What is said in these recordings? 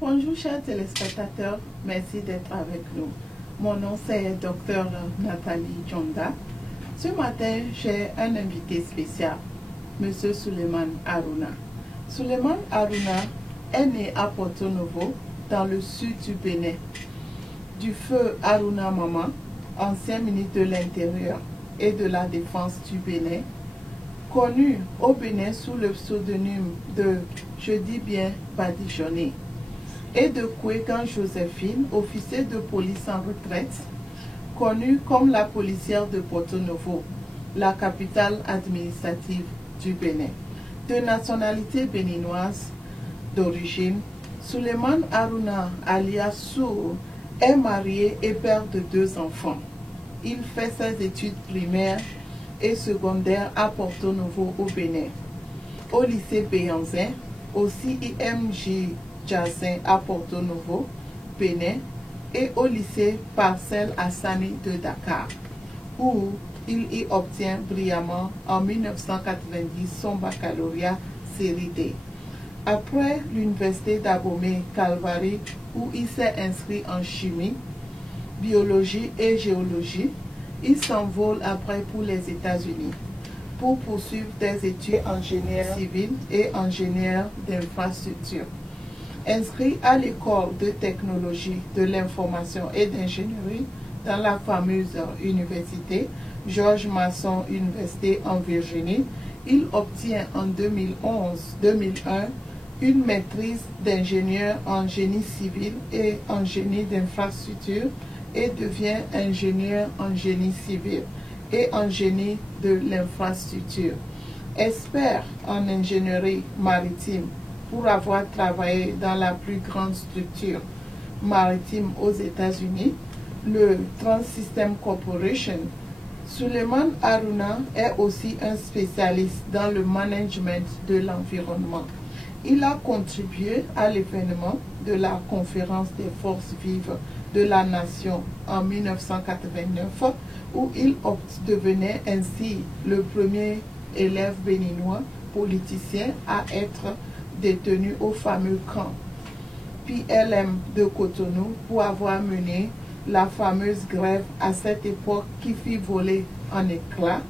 Bonjour chers téléspectateurs, merci d'être avec nous. Mon nom c'est Dr Nathalie Djonda. Ce matin, j'ai un invité spécial, M. Suleiman Haruna. Suleiman Haruna est né à Porto Novo, dans le sud du Bénin. Du feu Haruna Mama, ancien ministre de l'Intérieur et de la Défense du Bénin, connu au Bénin sous le pseudonyme de Je dis bien Badichonné, et de Kouégan Joséphine, officier de police en retraite, connue comme la policière de Porto Novo, la capitale administrative du Bénin. De nationalité béninoise d'origine, Suleiman Haruna alias Sour est marié et père de 2 enfants. Il fait ses études primaires et secondaires à Porto Novo au Bénin, au lycée Béanzin, au CIMJ Jassin à Porto Novo, Bénin, et au lycée Parcelle Hassani de Dakar, où il y obtient brillamment en 1990 son baccalauréat série D. Après l'université d'Abomey Calvary, où il s'est inscrit en chimie, biologie et géologie, il s'envole après pour les États-Unis pour poursuivre des études ingénieur civil et ingénieur d'infrastructure. Inscrit à l'école de technologie de l'information et d'ingénierie dans la fameuse université George Mason University en Virginie, il obtient en 2011-2001 une maîtrise d'ingénieur en génie civil et en génie d'infrastructure et devient ingénieur en génie civil et en génie de l'infrastructure. Expert en ingénierie maritime pour avoir travaillé dans la plus grande structure maritime aux États-Unis, le Trans-System Corporation, Suleiman Haruna est aussi un spécialiste dans le management de l'environnement. Il a contribué à l'événement de la conférence des forces vives de la nation en 1989, où il devenait ainsi le premier élève béninois politicien à être détenu au fameux camp PLM de Cotonou pour avoir mené la fameuse grève à cette époque qui fit voler en éclats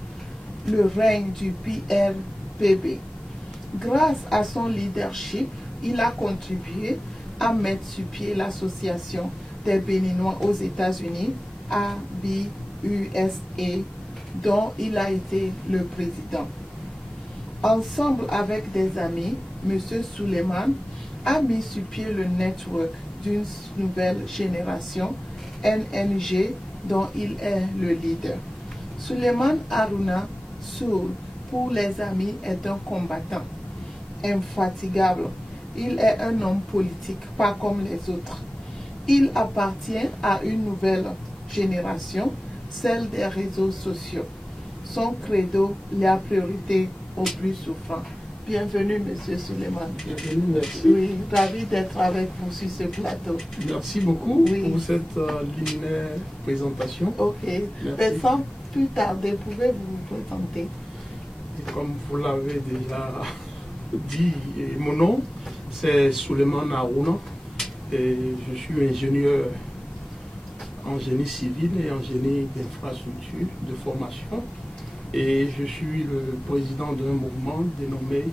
le règne du PRPB. Grâce à son leadership, il a contribué à mettre sur pied l'association des Béninois aux États-Unis, ABUSA, dont il a été le président. Ensemble avec des amis, M. Suleiman a mis sur pied le network d'une nouvelle génération, NNG, dont il est le leader. Suleiman Haruna Sour, pour les amis, est un combattant infatigable. Il est un homme politique, pas comme les autres. Il appartient à une nouvelle génération, celle des réseaux sociaux. Son credo, la priorité aux plus souffrants. Bienvenue, M. Suleiman. Bienvenue, merci. Oui, ravi d'être avec vous sur ce plateau. Merci beaucoup Oui. pour cette liminaire présentation. Ok. Merci. Mais sans plus tarder, pouvez-vous vous présenter? Et comme vous l'avez déjà dit, mon nom, c'est Suleiman Haruna. Et je suis ingénieur en génie civil et en génie d'infrastructure de formation. Et je suis le président d'un mouvement dénommé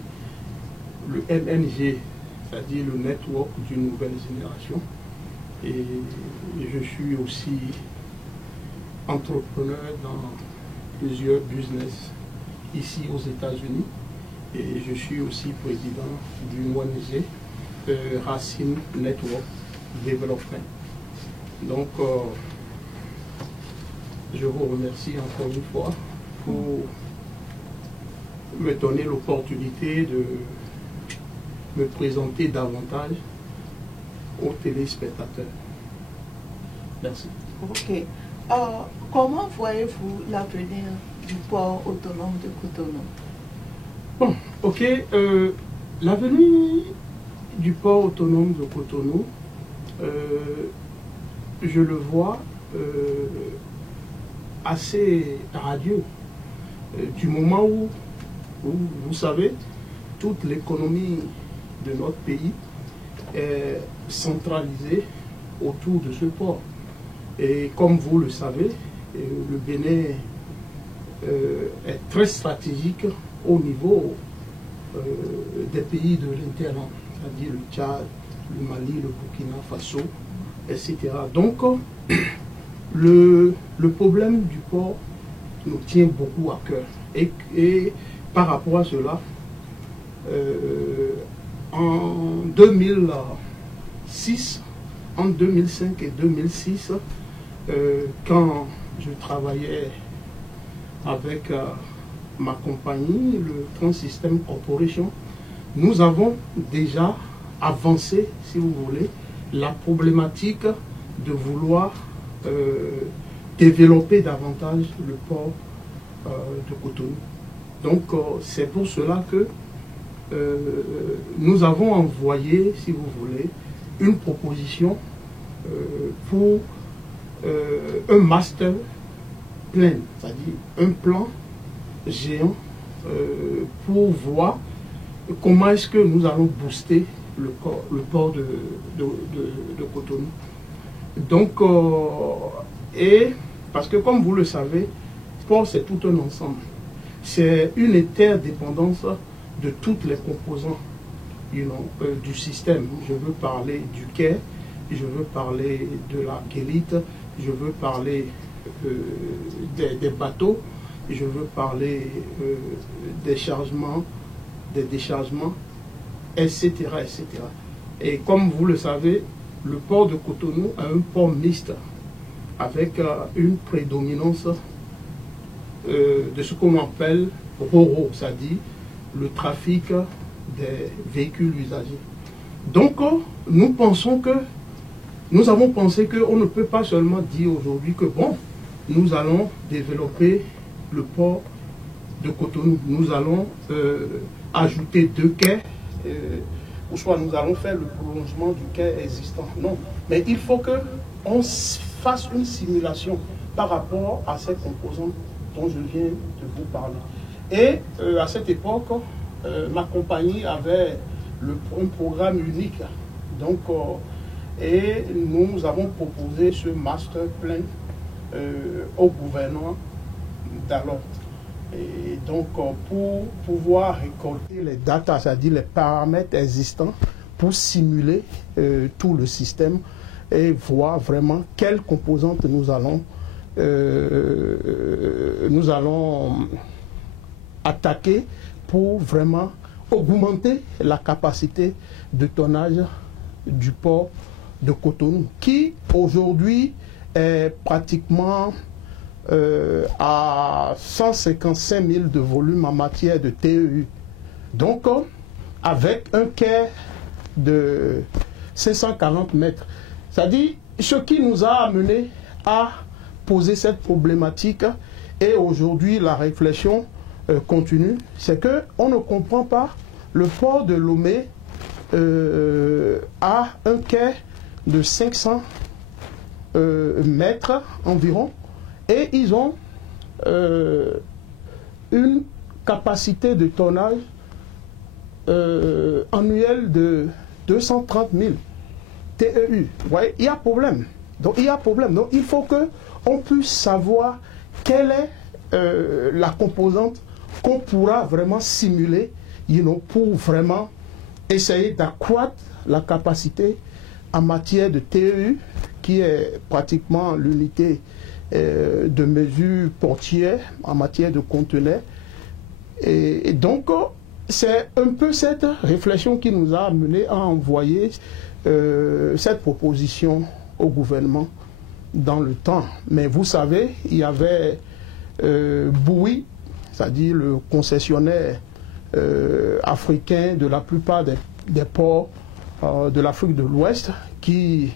le NNG, c'est-à-dire le Network d'une nouvelle génération. Et je suis aussi entrepreneur dans plusieurs business ici aux États-Unis. Et je suis aussi président d'une ONG, Racine Network Development. Donc, je vous remercie encore une fois pour me donner l'opportunité de me présenter davantage aux téléspectateurs. Merci. Ok. Comment voyez-vous l'avenir du port autonome de Cotonou? Bon, ok. L'avenir du port autonome de Cotonou, je le vois assez radieux. Du moment où, vous savez, toute l'économie de notre pays est centralisée autour de ce port. Et comme vous le savez, le Bénin est très stratégique au niveau des pays de l'Interland, c'est-à-dire le Tchad, le Mali, le Burkina Faso, etc. Donc, le problème du port nous tient beaucoup à cœur. Et par rapport à cela, en 2006, en 2005 et 2006, quand je travaillais avec ma compagnie, le Transsystem Corporation, nous avons déjà avancé, si vous voulez, la problématique de vouloir développer davantage le port de Cotonou. Donc c'est pour cela que nous avons envoyé, si vous voulez, une proposition pour un master plan, c'est-à-dire un plan géant pour voir comment est-ce que nous allons booster le port de Cotonou. Donc, et parce que comme vous le savez, le port c'est tout un ensemble. C'est une interdépendance de toutes les composants du système. Je veux parler du quai, je veux parler de la guélite, je veux parler des bateaux, je veux parler des chargements, des déchargements, etc., etc. Et comme vous le savez, le port de Cotonou est un port mixte avec une prédominance de ce qu'on appelle RoRo, c'est-à-dire le trafic des véhicules usagés. Donc, nous avons pensé qu'on ne peut pas seulement dire aujourd'hui que bon, nous allons développer le port de Cotonou, nous allons ajouter 2 quais, ou soit nous allons faire le prolongement du quai existant. Non, mais il faut qu'on fasse une simulation par rapport à ces composants dont je viens de vous parler. Et à cette époque, ma compagnie avait un programme unique. Donc, et nous avons proposé ce master plan au gouvernement d'alors. Et donc, pour pouvoir récolter les data, c'est-à-dire les paramètres existants, pour simuler tout le système et voir vraiment quelles composantes nous allons attaquer pour vraiment augmenter la capacité de tonnage du port de Cotonou, qui aujourd'hui est pratiquement à 155 000 de volume en matière de TEU. Donc, avec un quai de 540 mètres. C'est-à-dire, ce qui nous a amené à poser cette problématique, et aujourd'hui la réflexion continue, c'est qu'on ne comprend pas le port de Lomé a un quai de 500 mètres environ, et ils ont une capacité de tonnage annuelle de 230 000 TEU. Vous voyez, il y a problème. Donc il y a problème. Donc il faut qu'on puisse savoir quelle est la composante qu'on pourra vraiment simuler, pour vraiment essayer d'accroître la capacité en matière de TEU, qui est pratiquement l'unité de mesure portière en matière de conteneurs. Et donc, c'est un peu cette réflexion qui nous a amené à envoyer cette proposition au gouvernement dans le temps. Mais vous savez, il y avait Boui, c'est-à-dire le concessionnaire africain de la plupart des ports de l'Afrique de l'Ouest, qui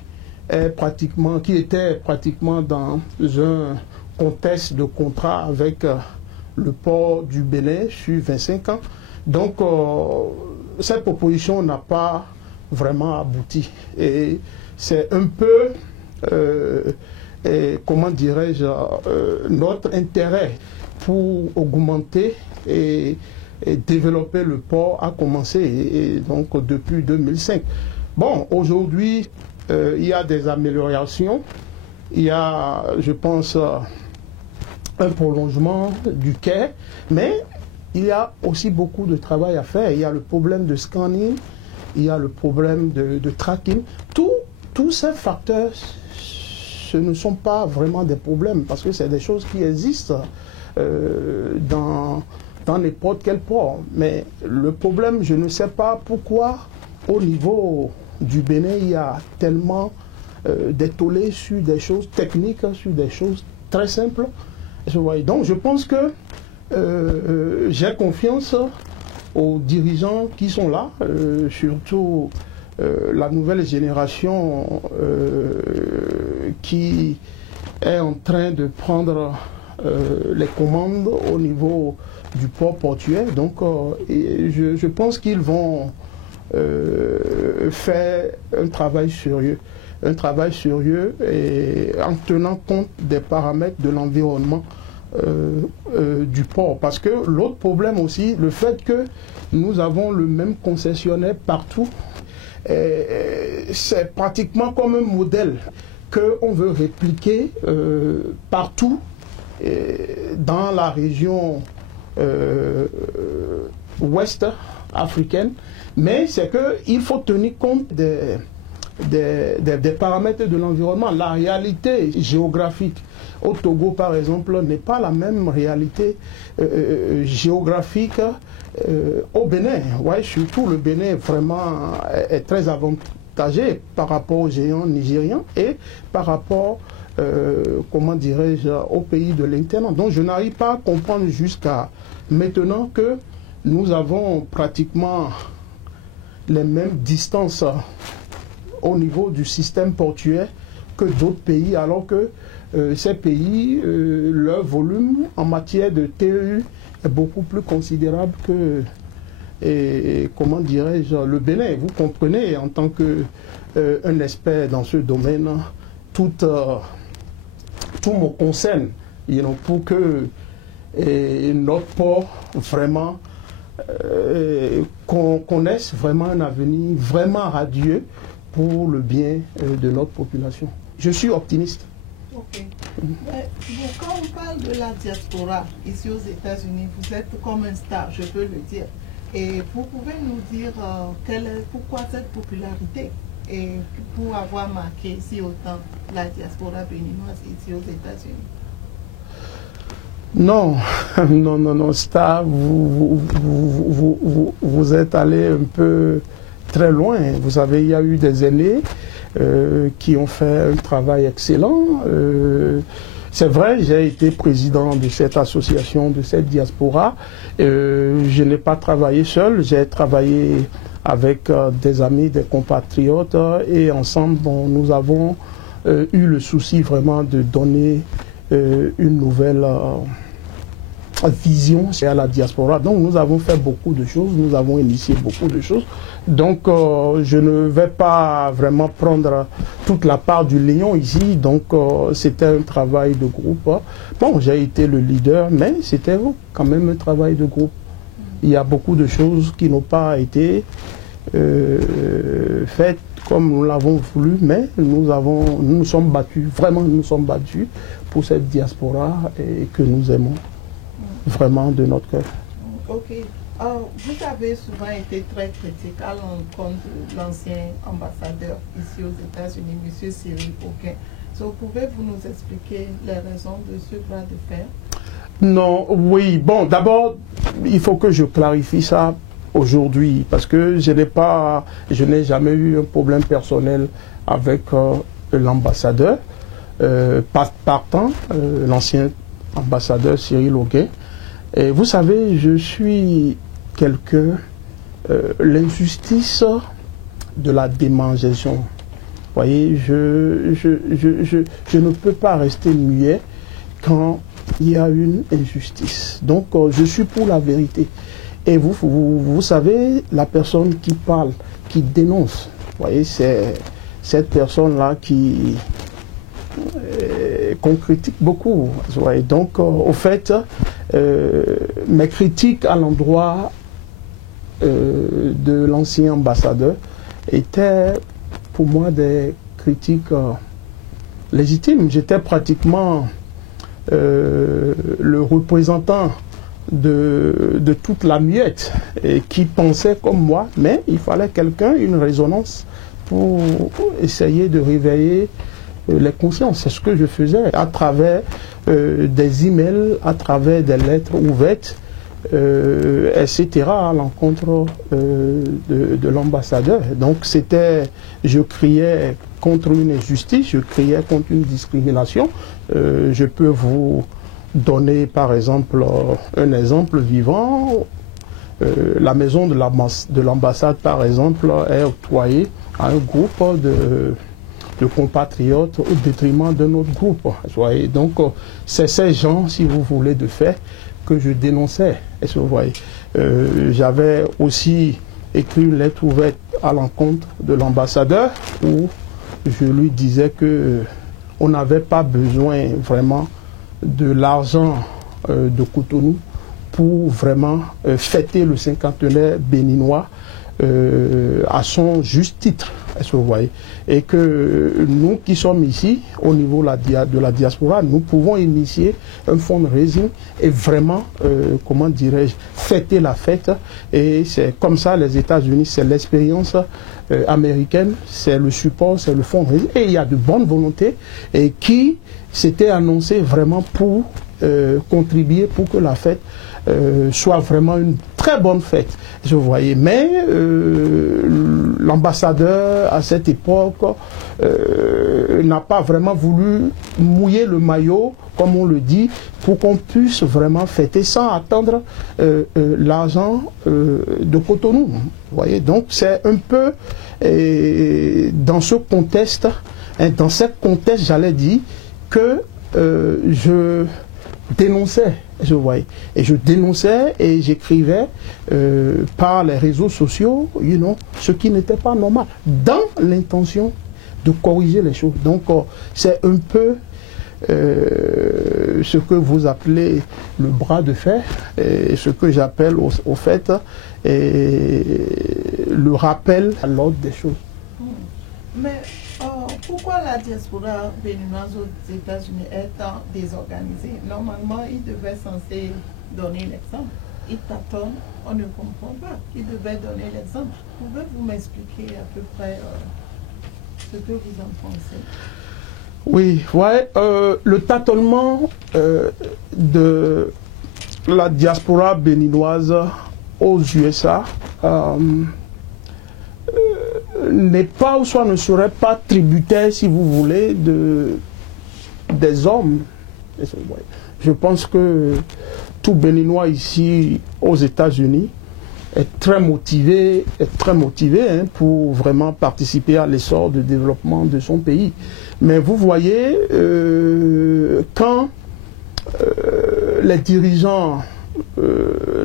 était pratiquement dans un contexte de contrat avec le port du Bénin sur 25 ans. Donc, cette proposition n'a pas vraiment abouti. Et c'est un peu, comment dirais-je, notre intérêt pour augmenter et développer le port a commencé, et donc depuis 2005. Bon, aujourd'hui, il y a des améliorations. Il y a, je pense, un prolongement du quai, mais il y a aussi beaucoup de travail à faire. Il y a le problème de scanning, il y a le problème de tracking. Tous ces facteurs, ce ne sont pas vraiment des problèmes, parce que c'est des choses qui existent dans n'importe quel port. Mais le problème, je ne sais pas pourquoi, au niveau du Bénin, il y a tellement des tollés sur des choses techniques, sur des choses très simples. Donc je pense que j'ai confiance aux dirigeants qui sont là, surtout la nouvelle génération qui est en train de prendre les commandes au niveau du port portuaire. Donc je pense qu'ils vont faire un travail sérieux. Et en tenant compte des paramètres de l'environnement du port. Parce que l'autre problème aussi, le fait que nous avons le même concessionnaire partout, c'est pratiquement comme un modèle qu'on veut répliquer partout dans la région ouest africaine, mais c'est qu'il faut tenir compte des paramètres de l'environnement. La réalité géographique au Togo, par exemple, n'est pas la même réalité géographique au Bénin. Ouais, surtout le Bénin vraiment est très avantagé par rapport aux géants nigérians et par rapport, comment dirais-je, au pays de l'interne. Donc je n'arrive pas à comprendre jusqu'à maintenant que nous avons pratiquement les mêmes distances au niveau du système portuaire que d'autres pays, alors que ces pays, leur volume en matière de TEU est beaucoup plus considérable que, comment dirais-je, le Bénin. Vous comprenez, en tant qu'un expert dans ce domaine, tout me concerne, pour que notre port vraiment qu'on connaisse vraiment un avenir vraiment radieux pour le bien de notre population. Je suis optimiste. Ok. Mais quand on parle de la diaspora ici aux États-Unis, vous êtes comme un star, je peux le dire. Et vous pouvez nous dire pourquoi cette popularité et pour avoir marqué si autant la diaspora béninoise ici aux États-Unis? Non, non, star, vous êtes allé un peu très loin. Vous savez, il y a eu des aînés qui ont fait un travail excellent. C'est vrai, j'ai été président de cette association, de cette diaspora. Je n'ai pas travaillé seul, j'ai travaillé avec des amis, des compatriotes, et ensemble, nous avons eu le souci vraiment de donner une nouvelle vision à la diaspora. Donc nous avons fait beaucoup de choses, nous avons initié beaucoup de choses. Donc je ne vais pas vraiment prendre toute la part du lion ici. Donc c'était un travail de groupe. Bon, j'ai été le leader, mais c'était quand même un travail de groupe. Il y a beaucoup de choses qui n'ont pas été faites comme nous l'avons voulu, mais nous sommes battus, vraiment nous sommes battus pour cette diaspora et que nous aimons vraiment de notre cœur. Ok. Vous avez souvent été très critique à l'encontre de l'ancien ambassadeur ici aux États-Unis, M. Cyril Auquin. Pouvez-vous nous expliquer les raisons de ce bras de fer? Non, oui. Bon, d'abord, il faut que je clarifie ça aujourd'hui, parce que je n'ai jamais eu un problème personnel avec l'ambassadeur. Partant, l'ancien ambassadeur Cyril Auquin. Et vous savez, je suis quelqu'un, l'injustice de la démangeaison. Vous voyez, je ne peux pas rester muet quand il y a une injustice. Donc, je suis pour la vérité. Et vous savez, la personne qui parle, qui dénonce, vous voyez, c'est cette personne-là qu'on critique beaucoup. Ouais. Donc, au fait, mes critiques à l'endroit de l'ancien ambassadeur étaient pour moi des critiques légitimes. J'étais pratiquement le représentant de toute la muette et qui pensait comme moi, mais il fallait quelqu'un, une résonance pour essayer de réveiller les consciences. C'est ce que je faisais à travers des emails, à travers des lettres ouvertes, etc. à l'encontre de l'ambassadeur. Donc je criais contre une injustice, je criais contre une discrimination. Je peux vous donner par exemple un exemple vivant. La maison de l'ambassade par exemple est octroyée à un groupe de compatriotes au détriment d'un autre groupe. Voyez. Donc c'est ces gens, si vous voulez, de fait que je dénonçais. Est-ce que vous voyez? J'avais aussi écrit une lettre ouverte à l'encontre de l'ambassadeur où je lui disais que on n'avait pas besoin vraiment de l'argent de Cotonou pour vraiment fêter le cinquantenaire béninois à son juste titre, est-ce que vous voyez? Et que nous qui sommes ici, au niveau de la diaspora, nous pouvons initier un fundraising et vraiment, comment dirais-je, fêter la fête. Et c'est comme ça, les États-Unis, c'est l'expérience américaine, c'est le support, c'est le fundraising. Et il y a de bonnes volontés et qui s'étaient annoncées vraiment pour contribuer pour que la fête soit vraiment une très bonne fête, je voyais. Mais l'ambassadeur à cette époque n'a pas vraiment voulu mouiller le maillot, comme on le dit, pour qu'on puisse vraiment fêter sans attendre l'argent de Cotonou. Vous voyez, donc c'est un peu dans ce contexte, j'allais dire, que je dénonçais, je voyais. Et je dénonçais et j'écrivais par les réseaux sociaux, ce qui n'était pas normal, dans l'intention de corriger les choses. Donc c'est un peu ce que vous appelez le bras de fer, et ce que j'appelle au fait le rappel à l'ordre des choses. Mais pourquoi la diaspora béninoise aux États-Unis est tant désorganisée? Normalement, il devait censé donner l'exemple. Il tâtonne, on ne comprend pas. Il devait donner l'exemple. Pouvez-vous m'expliquer à peu près ce que vous en pensez? Oui, ouais, le tâtonnement de la diaspora béninoise aux USA n'est pas, ou soit ne serait pas tributaire, si vous voulez, des hommes. Je pense que tout Béninois ici aux États-Unis est très motivé pour vraiment participer à l'essor de développement de son pays. Mais vous voyez, quand les dirigeants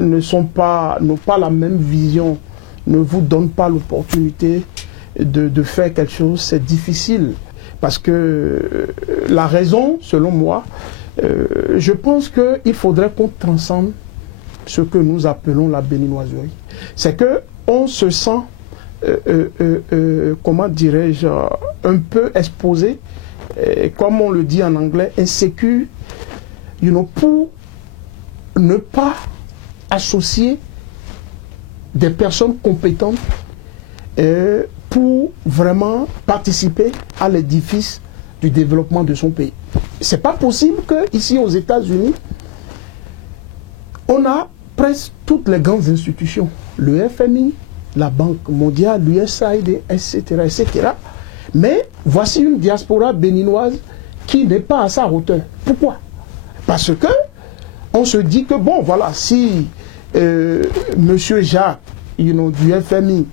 n'ont pas la même vision, ne vous donnent pas l'opportunité de faire quelque chose, c'est difficile. Parce que la raison, selon moi, je pense qu'il faudrait qu'on transcende ce que nous appelons la béninoiserie. C'est qu'on se sent, comment dirais-je, un peu exposé, comme on le dit en anglais, insécure, pour ne pas associer des personnes compétentes pour vraiment participer à l'édifice du développement de son pays. C'est pas possible qu'ici aux États-Unis, on a presque toutes les grandes institutions, le FMI, la Banque mondiale, l'USAID, etc., etc. Mais voici une diaspora béninoise qui n'est pas à sa hauteur. Pourquoi? Parce que on se dit que bon, voilà, si Monsieur Jacques, du FMI,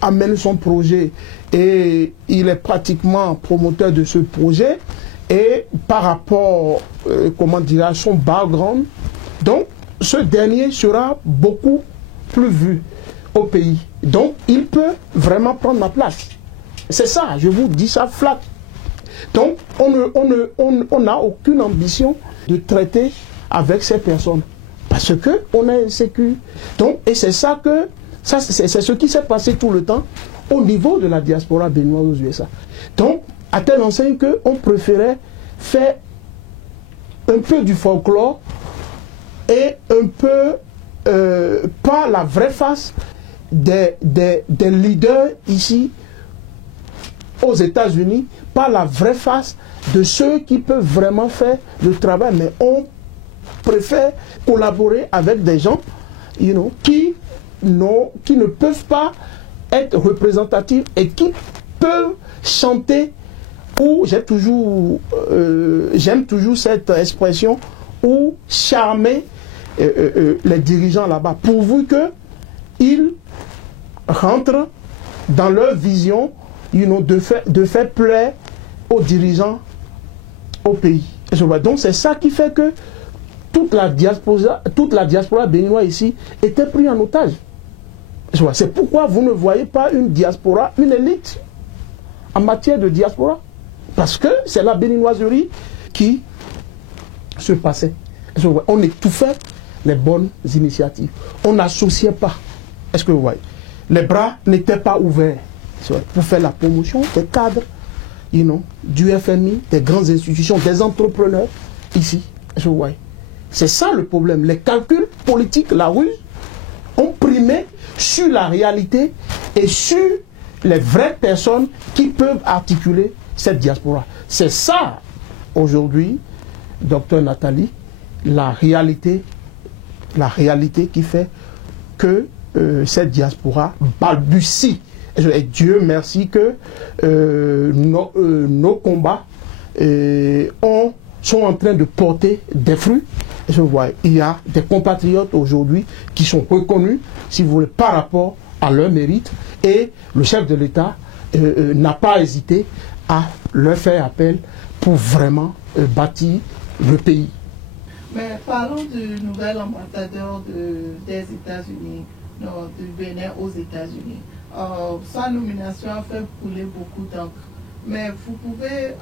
amène son projet et il est pratiquement promoteur de ce projet, et par rapport, à son background, donc ce dernier sera beaucoup plus vu au pays. Donc il peut vraiment prendre ma place. C'est ça, je vous dis ça flat. Donc on n'a aucune ambition de traiter avec ces personnes parce qu'on est insécure. Donc, et c'est ça c'est ce qui s'est passé tout le temps. au niveau de la diaspora béninoise aux USA. Donc, à telle enseigne qu'on préférait faire un peu du folklore et un peu, pas la vraie face des leaders ici aux États-Unis, pas la vraie face de ceux qui peuvent vraiment faire le travail, mais on préfère collaborer avec des gens qui ne peuvent pas être représentatifs et qui peuvent chanter, ou j'aime toujours cette expression, ou charmer les dirigeants là-bas, pourvu qu'ils rentrent dans leur vision de faire plaire aux dirigeants au pays. Donc c'est ça qui fait que toute la diaspora béninoise ici était prise en otage. C'est pourquoi vous ne voyez pas une diaspora, une élite en matière de diaspora. Parce que c'est la béninoiserie qui se passait. On étouffait les bonnes initiatives. On n'associait pas. Est-ce que vous voyez? Les bras n'étaient pas ouverts pour faire la promotion des cadres, du FMI, des grandes institutions, des entrepreneurs ici. Est-ce que vous voyez? C'est ça le problème. Les calculs politiques, la ruse, ont primé sur la réalité et sur les vraies personnes qui peuvent articuler cette diaspora. C'est ça, aujourd'hui, docteur Nathalie, la réalité qui fait que cette diaspora balbutie. Et Dieu merci que nos combats sont en train de porter des fruits. Je vois, il y a des compatriotes aujourd'hui qui sont reconnus, si vous voulez, par rapport à leur mérite, et le chef de l'État n'a pas hésité à leur faire appel pour vraiment bâtir le pays. Mais parlons du nouvel ambassadeur des États-Unis, du Bénin aux États-Unis. Sa nomination a fait couler beaucoup d'encre. Mais vous pouvez,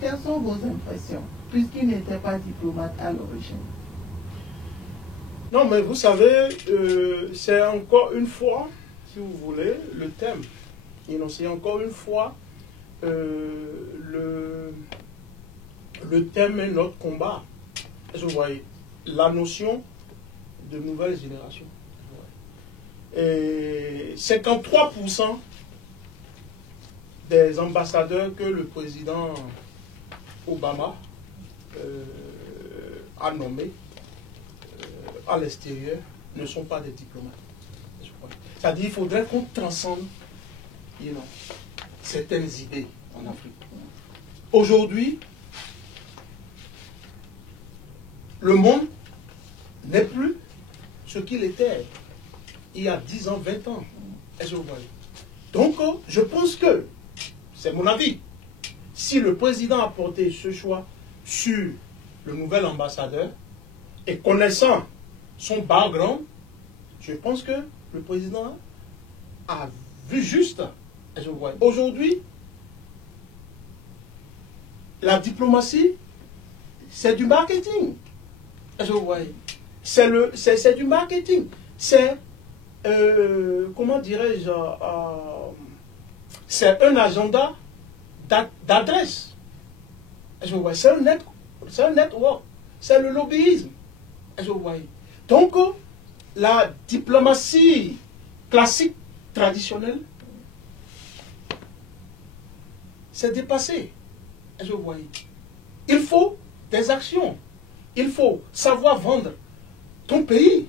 quelles sont vos impressions, puisqu'il n'était pas diplomate à l'origine? Non, mais vous savez, c'est encore une fois, si vous voulez, le thème. C'est encore une fois le thème est notre combat. Vous voyez, la notion de nouvelle génération. Et 53% des ambassadeurs que le président Obama a nommés à l'extérieur ne sont pas des diplomates. C'est-à-dire qu'il faudrait qu'on transcende certaines idées en Afrique. Aujourd'hui, le monde n'est plus ce qu'il était il y a 10 ans, 20 ans. Est-ce que vous voyez? Donc, je pense que, c'est mon avis, si le président a porté ce choix sur le nouvel ambassadeur, et connaissant son background, je pense que le président a vu juste. Est-ce que vous voyez? Aujourd'hui, la diplomatie, c'est du marketing. Est-ce que vous voyez? C'est du marketing. C'est, comment dirais-je, c'est un agenda d'adresse. Est-ce que vous voyez? C'est un network. C'est le lobbyisme. Est-ce que vous voyez? Donc, la diplomatie classique, traditionnelle, c'est dépassé. Est-ce que vous voyez? Il faut des actions. Il faut savoir vendre ton pays.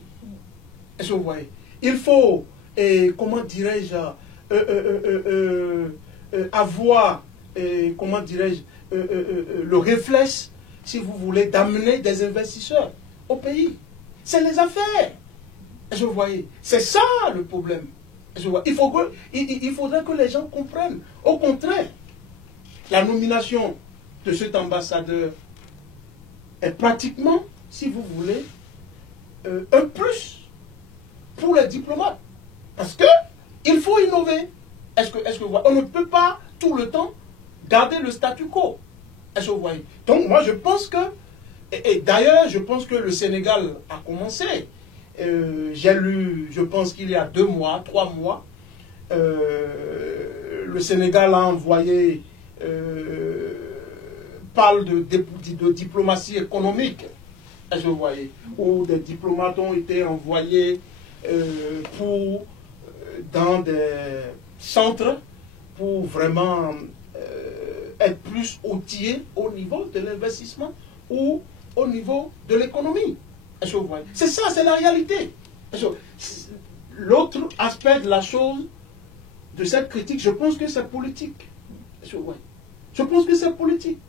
Est-ce que vous voyez? Il faut, comment dirais-je, avoir, comment dirais-je, le réflexe, si vous voulez, d'amener des investisseurs au pays. C'est les affaires. Est-ce que vous voyez? C'est ça le problème. Est-ce que vous voyez? Il faudrait que les gens comprennent. Au contraire, la nomination de cet ambassadeur est pratiquement, si vous voulez, un plus pour les diplomates. Parce qu'il faut innover. Est-ce que vous voyez? On ne peut pas tout le temps garder le statu quo. Est-ce que vous voyez? Donc moi je pense que, et d'ailleurs je pense que le Sénégal a commencé. J'ai lu, je pense qu'il y a 2 mois, 3 mois, le Sénégal a envoyé, parle de diplomatie économique, est-ce que vous voyez, où des diplomates ont été envoyés dans des centres pour vraiment être plus outillés au niveau de l'investissement ou au niveau de l'économie. Est-ce que vous voyez? C'est ça, c'est la réalité. L'autre aspect de la chose, de cette critique, je pense que c'est politique. Est-ce que vous voyez? Je pense que c'est politique.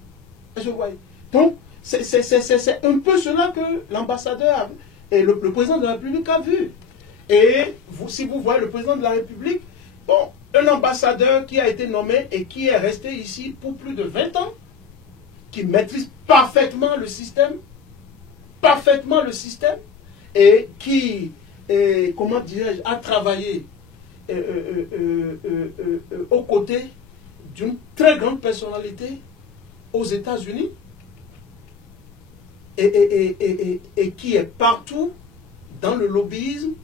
Est-ce que vous voyez? Donc, c'est un peu cela que l'ambassadeur et le président de la République a vu. Et si vous voyez le président de la République, bon, un ambassadeur qui a été nommé et qui est resté ici pour plus de 20 ans, qui maîtrise parfaitement le système, et qui, comment dirais-je, a travaillé aux côtés d'une très grande personnalité aux États-Unis, et qui est partout dans le lobbyisme,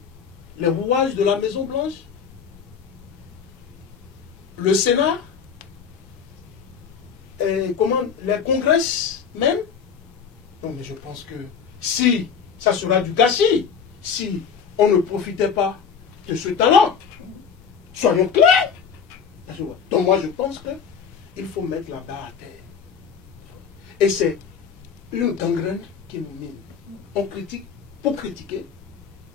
les rouages de la Maison-Blanche, le Sénat, les congrès même. Donc, mais je pense que si ça sera du gâchis, si on ne profitait pas de ce talent, soyons clairs. Donc moi je pense qu'il faut mettre la barre à terre. Et c'est une gangrène qui nous mine. On critique pour critiquer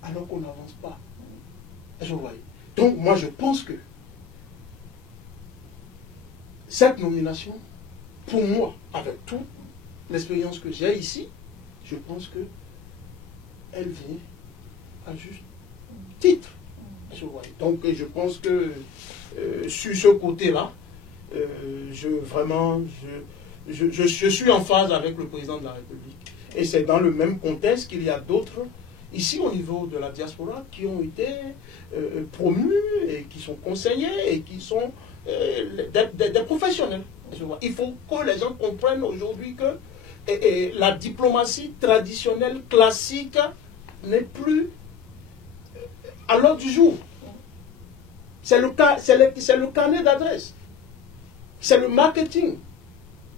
alors qu'on n'avance pas. Donc moi je pense que cette nomination, pour moi, avec toute l'expérience que j'ai ici, je pense que elle vient à juste titre. Donc je pense que sur ce côté-là, je suis en phase avec le président de la République. Et c'est dans le même contexte qu'il y a d'autres, ici au niveau de la diaspora, qui ont été promus et qui sont conseillers et qui sont des professionnels. Il faut que les gens comprennent aujourd'hui que la diplomatie traditionnelle, classique, n'est plus à l'ordre du jour. C'est le carnet d'adresse. C'est le marketing.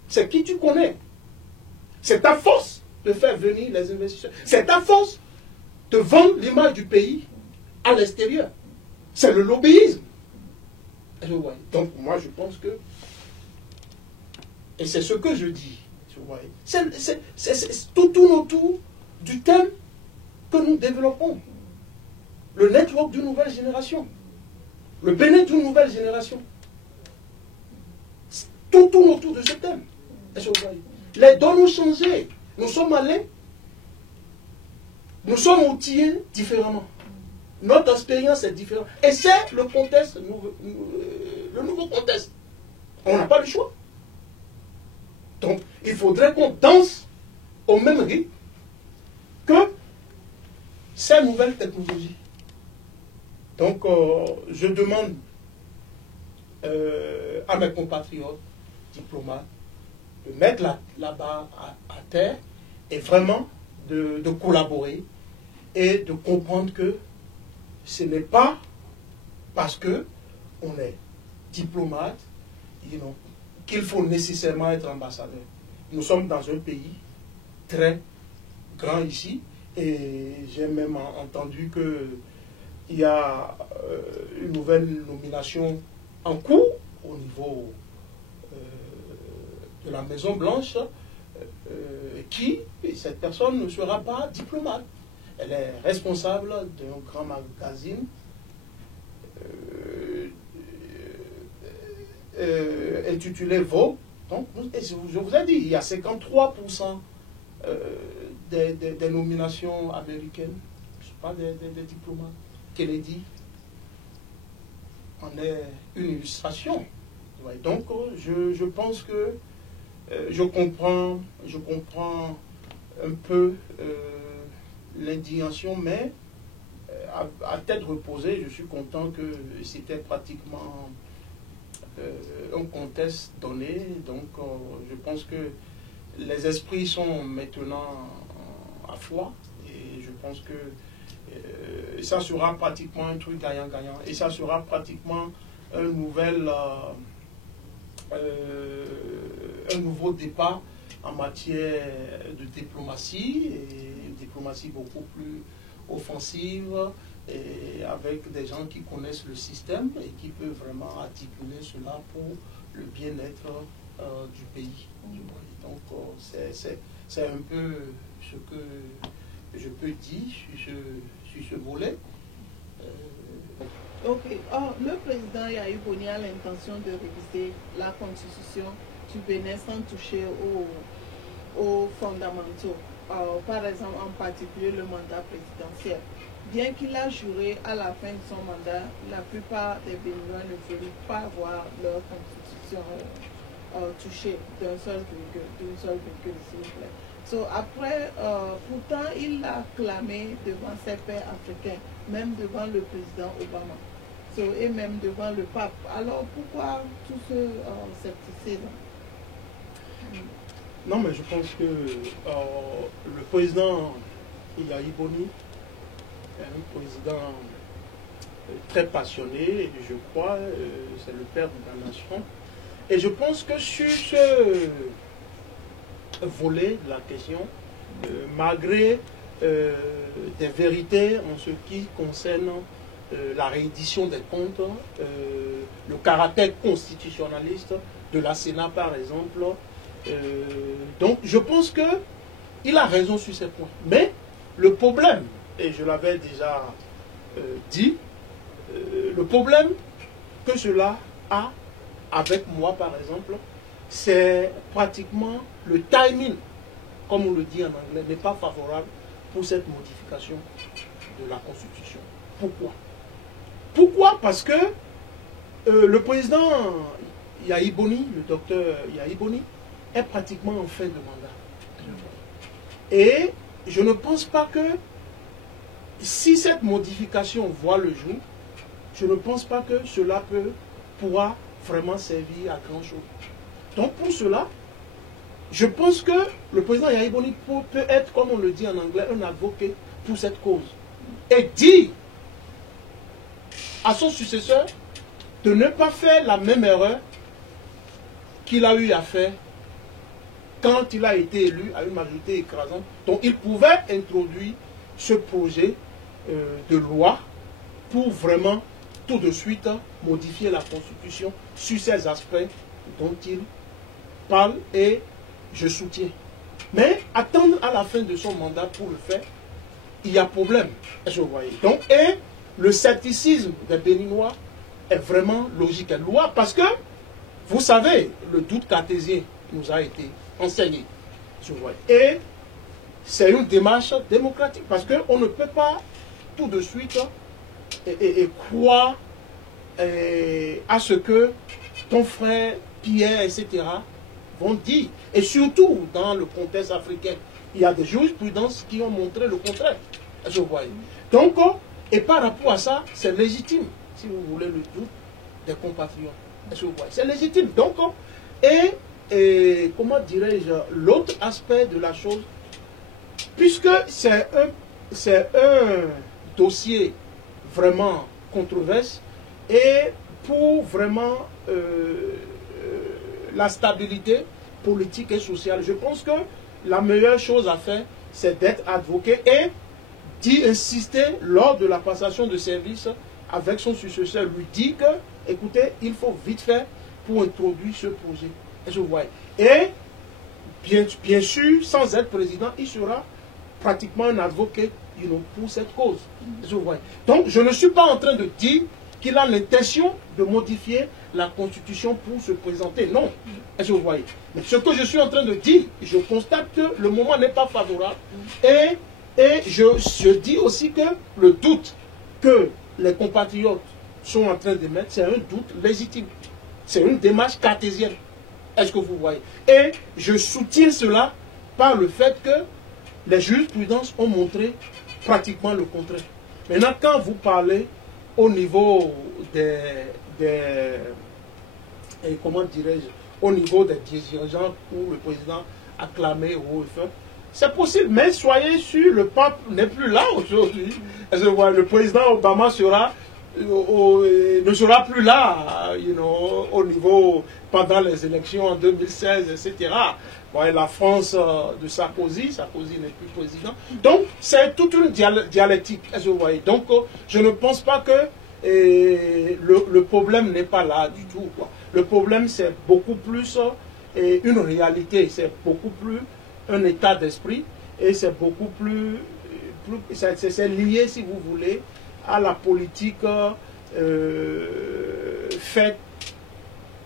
C'est qui tu connais. C'est ta force de faire venir les investisseurs. C'est ta force de vendre l'image du pays à l'extérieur. C'est le lobbyisme. Donc moi je pense que, et c'est ce que je dis, c'est tout tourne autour du thème que nous développons. Le network d'une nouvelle génération. Le bénéfice d'une nouvelle génération. Tout tourne autour de ce thème. Les données ont changé. Nous sommes allés, nous sommes outillés différemment. Notre expérience est différente. Et c'est le contexte, le nouveau contexte. On n'a pas le choix. Donc, il faudrait qu'on danse au même rythme que ces nouvelles technologies. Donc, je demande à mes compatriotes diplomates de mettre la barre à terre et vraiment de collaborer et de comprendre que ce n'est pas parce qu'on est diplomate qu'il faut nécessairement être ambassadeur. Nous sommes dans un pays très grand ici et j'ai même entendu qu'il y a une nouvelle nomination en cours au niveau de la Maison-Blanche cette personne ne sera pas diplomate. Elle est responsable d'un grand magazine intitulé Vogue. Donc, je vous ai dit, il y a 53% des nominations américaines, ce ne sont pas des diplomates. Kennedy en est une illustration. Ouais, donc, je pense que je comprends un peu l'indignation, mais à tête reposée, je suis content que c'était pratiquement un contexte donné. Donc, je pense que les esprits sont maintenant à flot et je pense que Et ça sera pratiquement un truc gagnant-gagnant. Et ça sera pratiquement un nouveau départ en matière de diplomatie, et une diplomatie beaucoup plus offensive, et avec des gens qui connaissent le système et qui peuvent vraiment articuler cela pour le bien-être du pays. Donc c'est un peu ce que je peux dire sur ce volet. Ok. Le président Yahya Boni a l'intention de réviser la constitution du Bénin sans toucher aux fondamentaux. Par exemple, en particulier le mandat présidentiel. Bien qu'il a juré à la fin de son mandat, la plupart des Béninois ne veulent pas voir leur constitution touchée d'une seule virgule, s'il vous plaît. Après, pourtant, il l'a clamé devant ses pairs africains, même devant le président Obama, et même devant le pape. Alors, pourquoi tout ce scepticisme? Non, mais je pense que le président Yahya Boni est un président très passionné, et je crois, c'est le père de la nation. Et je pense que sur ce volet de la question, malgré des vérités en ce qui concerne la réédition des comptes, le caractère constitutionnaliste de la Sénat par exemple, donc je pense qu'il a raison sur ces points. Mais le problème, et je l'avais déjà dit, le problème que cela a avec moi par exemple, c'est pratiquement le timing, comme on le dit en anglais, n'est pas favorable pour cette modification de la Constitution. Pourquoi? Pourquoi? Parce que le président Yahya Boni, le docteur Yahya Boni, est pratiquement en fin de mandat. Et je ne pense pas que si cette modification voit le jour, je ne pense pas que cela pourra vraiment servir à grand chose. Donc pour cela, je pense que le président Yahya Boni peut être, comme on le dit en anglais, un avocat pour cette cause. Et dire à son successeur de ne pas faire la même erreur qu'il a eu à faire quand il a été élu à une majorité écrasante. Donc il pouvait introduire ce projet de loi pour vraiment tout de suite modifier la Constitution sur ces aspects dont il parle, et je soutiens. Mais attendre à la fin de son mandat pour le faire, il y a problème. Est-ce que vous voyez? Donc, et le scepticisme des Béninois est vraiment logique et louable, parce que, vous savez, le doute cartésien nous a été enseigné. Et c'est une démarche démocratique, parce qu'on ne peut pas tout de suite croire à ce que ton frère, Pierre, etc., vont dire. Et surtout, dans le contexte africain, il y a des jurisprudences qui ont montré le contraire. Est-ce que vous voyez? Donc, et par rapport à ça, c'est légitime, si vous voulez, le doute des compatriotes. Est-ce que vous voyez? C'est légitime. Donc, et comment dirais-je, l'autre aspect de la chose, puisque c'est un dossier vraiment controversé, et pour vraiment la stabilité politique et sociale, je pense que la meilleure chose à faire, c'est d'être advocate et d'y insister lors de la passation de service avec son successeur, lui dire que, écoutez, il faut vite faire pour introduire ce projet. Est-ce que vous voyez? Et bien sûr, sans être président, il sera pratiquement un avocat pour cette cause. Est-ce que vous voyez? Donc, je ne suis pas en train de dire qu'il a l'intention de modifier la Constitution pour se présenter. Non. Est-ce que vous voyez? Mais ce que je suis en train de dire, je constate que le moment n'est pas favorable. Et je dis aussi que le doute que les compatriotes sont en train de mettre, c'est un doute légitime. C'est une démarche cartésienne. Est-ce que vous voyez? Et je soutiens cela par le fait que les jurisprudences ont montré pratiquement le contraire. Maintenant, quand vous parlez au niveau comment dirais-je, au niveau des dirigeants où le président a clamé au OFE, c'est possible, mais soyez sûr, le pape n'est plus là aujourd'hui. Le président Obama ne sera plus là, au niveau, pendant les élections en 2016, etc. La France de Sarkozy n'est plus président. Donc, c'est toute une dialectique, Donc, je ne pense pas que le problème n'est pas là du tout, quoi. Le problème, c'est beaucoup plus une réalité, c'est beaucoup plus un état d'esprit, et c'est beaucoup plus c'est lié, si vous voulez, à la politique faite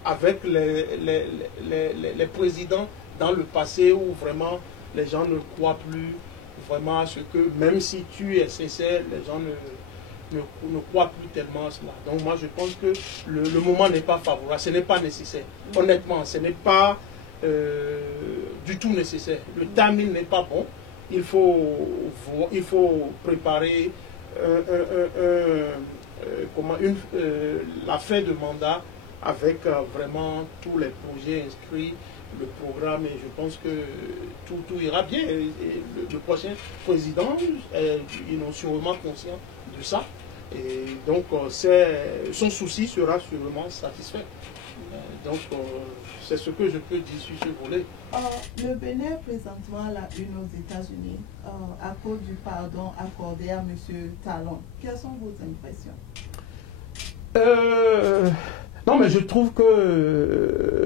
avec les présidents dans le passé, où vraiment les gens ne croient plus vraiment à ce que, même si tu es sincère, les gens ne croient plus tellement à cela. Donc moi je pense que le moment n'est pas favorable, ce n'est pas nécessaire. Honnêtement, ce n'est pas du tout nécessaire. Le timing n'est pas bon. Il faut préparer la fin de mandat avec vraiment tous les projets inscrits, le programme, et je pense que tout ira bien. Et le prochain président est sûrement conscient de ça. Et donc, son souci sera sûrement satisfait. Donc, c'est ce que je peux dire sur ce volet. Le Bénin est présentement à la une aux États-Unis à cause du pardon accordé à M. Talon. Quelles sont vos impressions? Non, mais je trouve que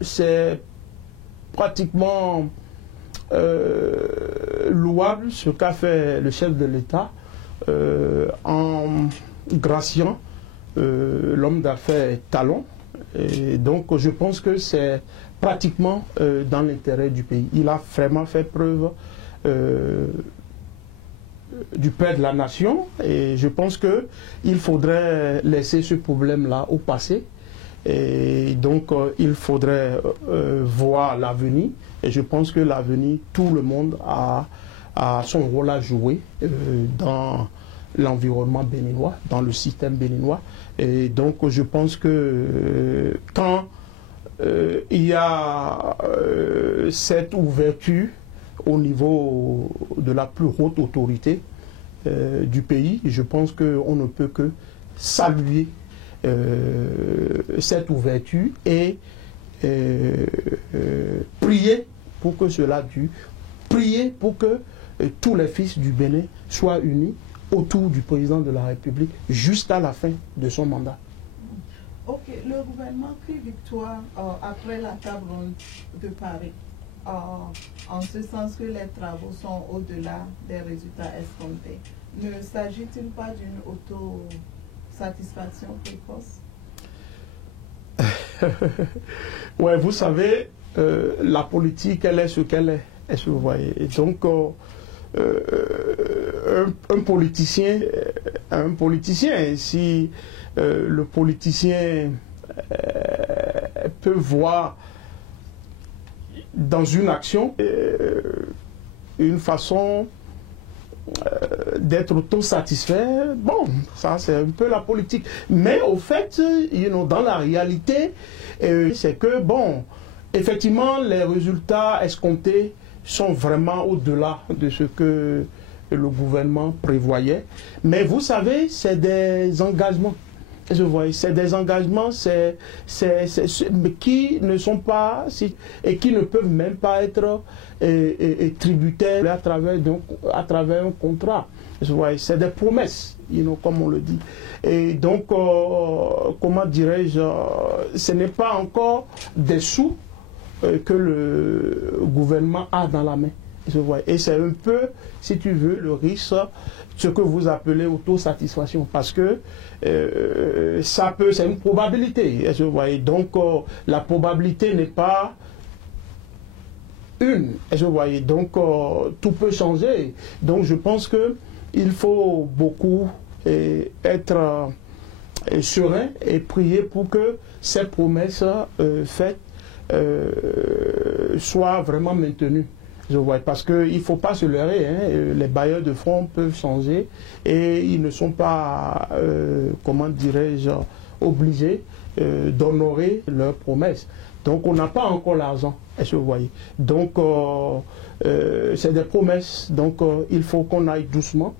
c'est pratiquement louable ce qu'a fait le chef de l'État en graciant l'homme d'affaires Talon. Et donc je pense que c'est pratiquement dans l'intérêt du pays. Il a vraiment fait preuve du père de la nation, et je pense qu'il faudrait laisser ce problème-là au passé, et donc il faudrait voir l'avenir, et je pense que l'avenir, tout le monde a son rôle à jouer dans l'environnement béninois, dans le système béninois. Et donc je pense que quand il y a cette ouverture au niveau de la plus haute autorité du pays, je pense qu'on ne peut que saluer cette ouverture et prier pour que cela dure, prier pour que tous les fils du Bénin soient unis autour du président de la République jusqu'à la fin de son mandat. Ok, le gouvernement crie victoire après la table ronde de Paris, en ce sens que les travaux sont au-delà des résultats escomptés. Ne s'agit-il pas d'une autosatisfaction précoce? Ouais, vous savez, la politique, elle est ce qu'elle est. Est-ce que vous voyez? Et donc, un politicien, si le politicien peut voir dans une action une façon d'être autosatisfait, bon, ça c'est un peu la politique. Mais au fait, dans la réalité, c'est que, bon, effectivement, les résultats escomptés sont vraiment au-delà de ce que le gouvernement prévoyait. Mais vous savez, c'est des engagements. C'est des engagements qui ne sont pas et qui ne peuvent même pas être tributaires à travers un contrat. C'est des promesses, comme on le dit. Et donc, comment dirais-je, ce n'est pas encore des sous que le gouvernement a dans la main. Et c'est un peu, si tu veux, le risque, ce que vous appelez autosatisfaction, parce que c'est une probabilité. Donc la probabilité n'est pas une. Donc tout peut changer. Donc je pense qu'il faut beaucoup être serein et prier pour que ces promesses faites soient vraiment maintenues. Parce qu'il ne faut pas se leurrer, les bailleurs de fonds peuvent changer et ils ne sont pas, comment dirais-je, obligés d'honorer leurs promesses. Donc on n'a pas encore l'argent, est-ce que vous voyez? Donc c'est des promesses, donc il faut qu'on aille doucement,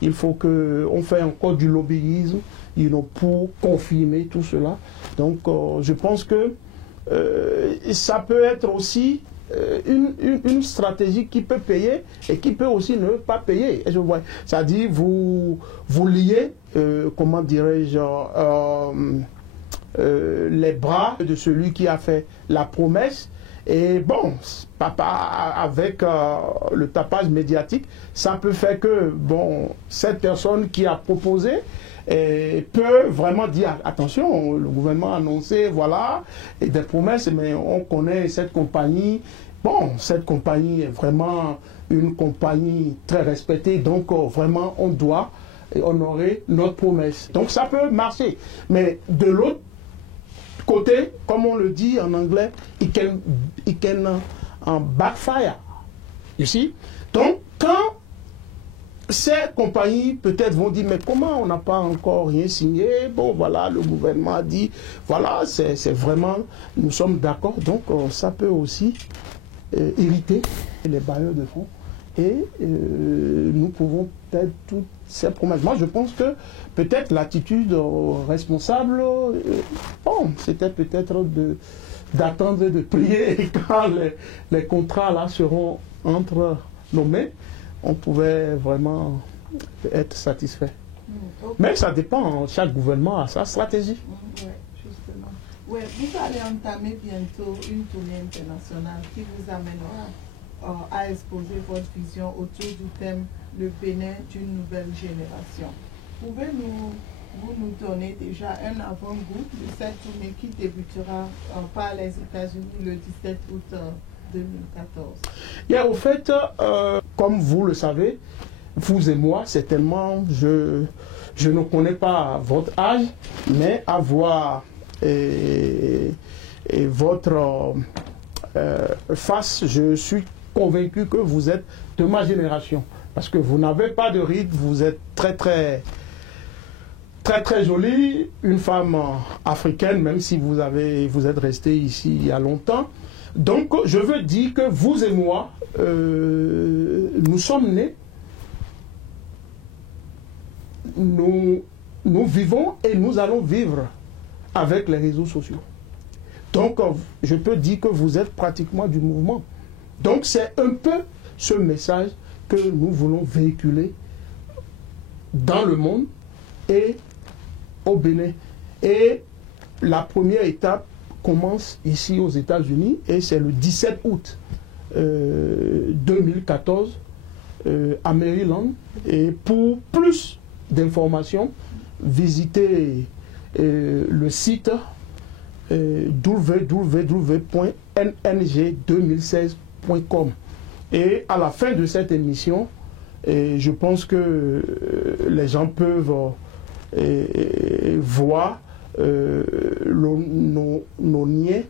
il faut qu'on fasse encore du lobbyisme pour confirmer tout cela. Donc je pense que ça peut être aussi une stratégie qui peut payer et qui peut aussi ne pas payer. C'est-à-dire vous liez, comment dirais-je, les bras de celui qui a fait la promesse. Et bon, avec le tapage médiatique, ça peut faire que bon, cette personne qui a proposé peut vraiment dire attention, le gouvernement a annoncé voilà, et des promesses, mais on connaît cette compagnie. Bon, cette compagnie est vraiment une compagnie très respectée, donc vraiment on doit honorer notre promesse. Donc ça peut marcher, mais de l'autre côté, comme on le dit en anglais, it can backfire. Ici. Donc, quand ces compagnies peut-être vont dire, mais comment on n'a pas encore rien signé? Bon, voilà, le gouvernement a dit, voilà, c'est vraiment, nous sommes d'accord. Donc, ça peut aussi irriter les bailleurs de fonds. Et nous pouvons peut-être toutes ces promesses. Moi, je pense que peut-être l'attitude responsable, bon, c'était peut-être d'attendre et de prier quand les contrats là seront entre nos mains. On pouvait vraiment être satisfait. Okay. Mais ça dépend, chaque gouvernement a sa stratégie. Oui, justement. Ouais, vous allez entamer bientôt une tournée internationale qui vous amènera à exposer votre vision autour du thème « Le Bénin d'une nouvelle génération ». Pouvez-vous nous donner déjà un avant-goût de cette tournée qui débutera par les États-Unis le 17 août 2014? Au fait, comme vous le savez, vous et moi, certainement, je ne connais pas votre âge, mais avoir votre face, je suis convaincu que vous êtes de ma génération. Parce que vous n'avez pas de ride, vous êtes très jolie, une femme africaine, même si vous êtes resté ici il y a longtemps. Donc, je veux dire que vous et moi, nous sommes nés, nous vivons et nous allons vivre avec les réseaux sociaux. Donc, je peux dire que vous êtes pratiquement du mouvement. Donc, c'est un peu ce message que nous voulons véhiculer dans le monde et au Bénin. Et la première étape commence ici aux États-Unis et c'est le 17 août 2014 à Maryland. Et pour plus d'informations, visitez le site www.ng2016.com. Et à la fin de cette émission, je pense que les gens peuvent voir nos liens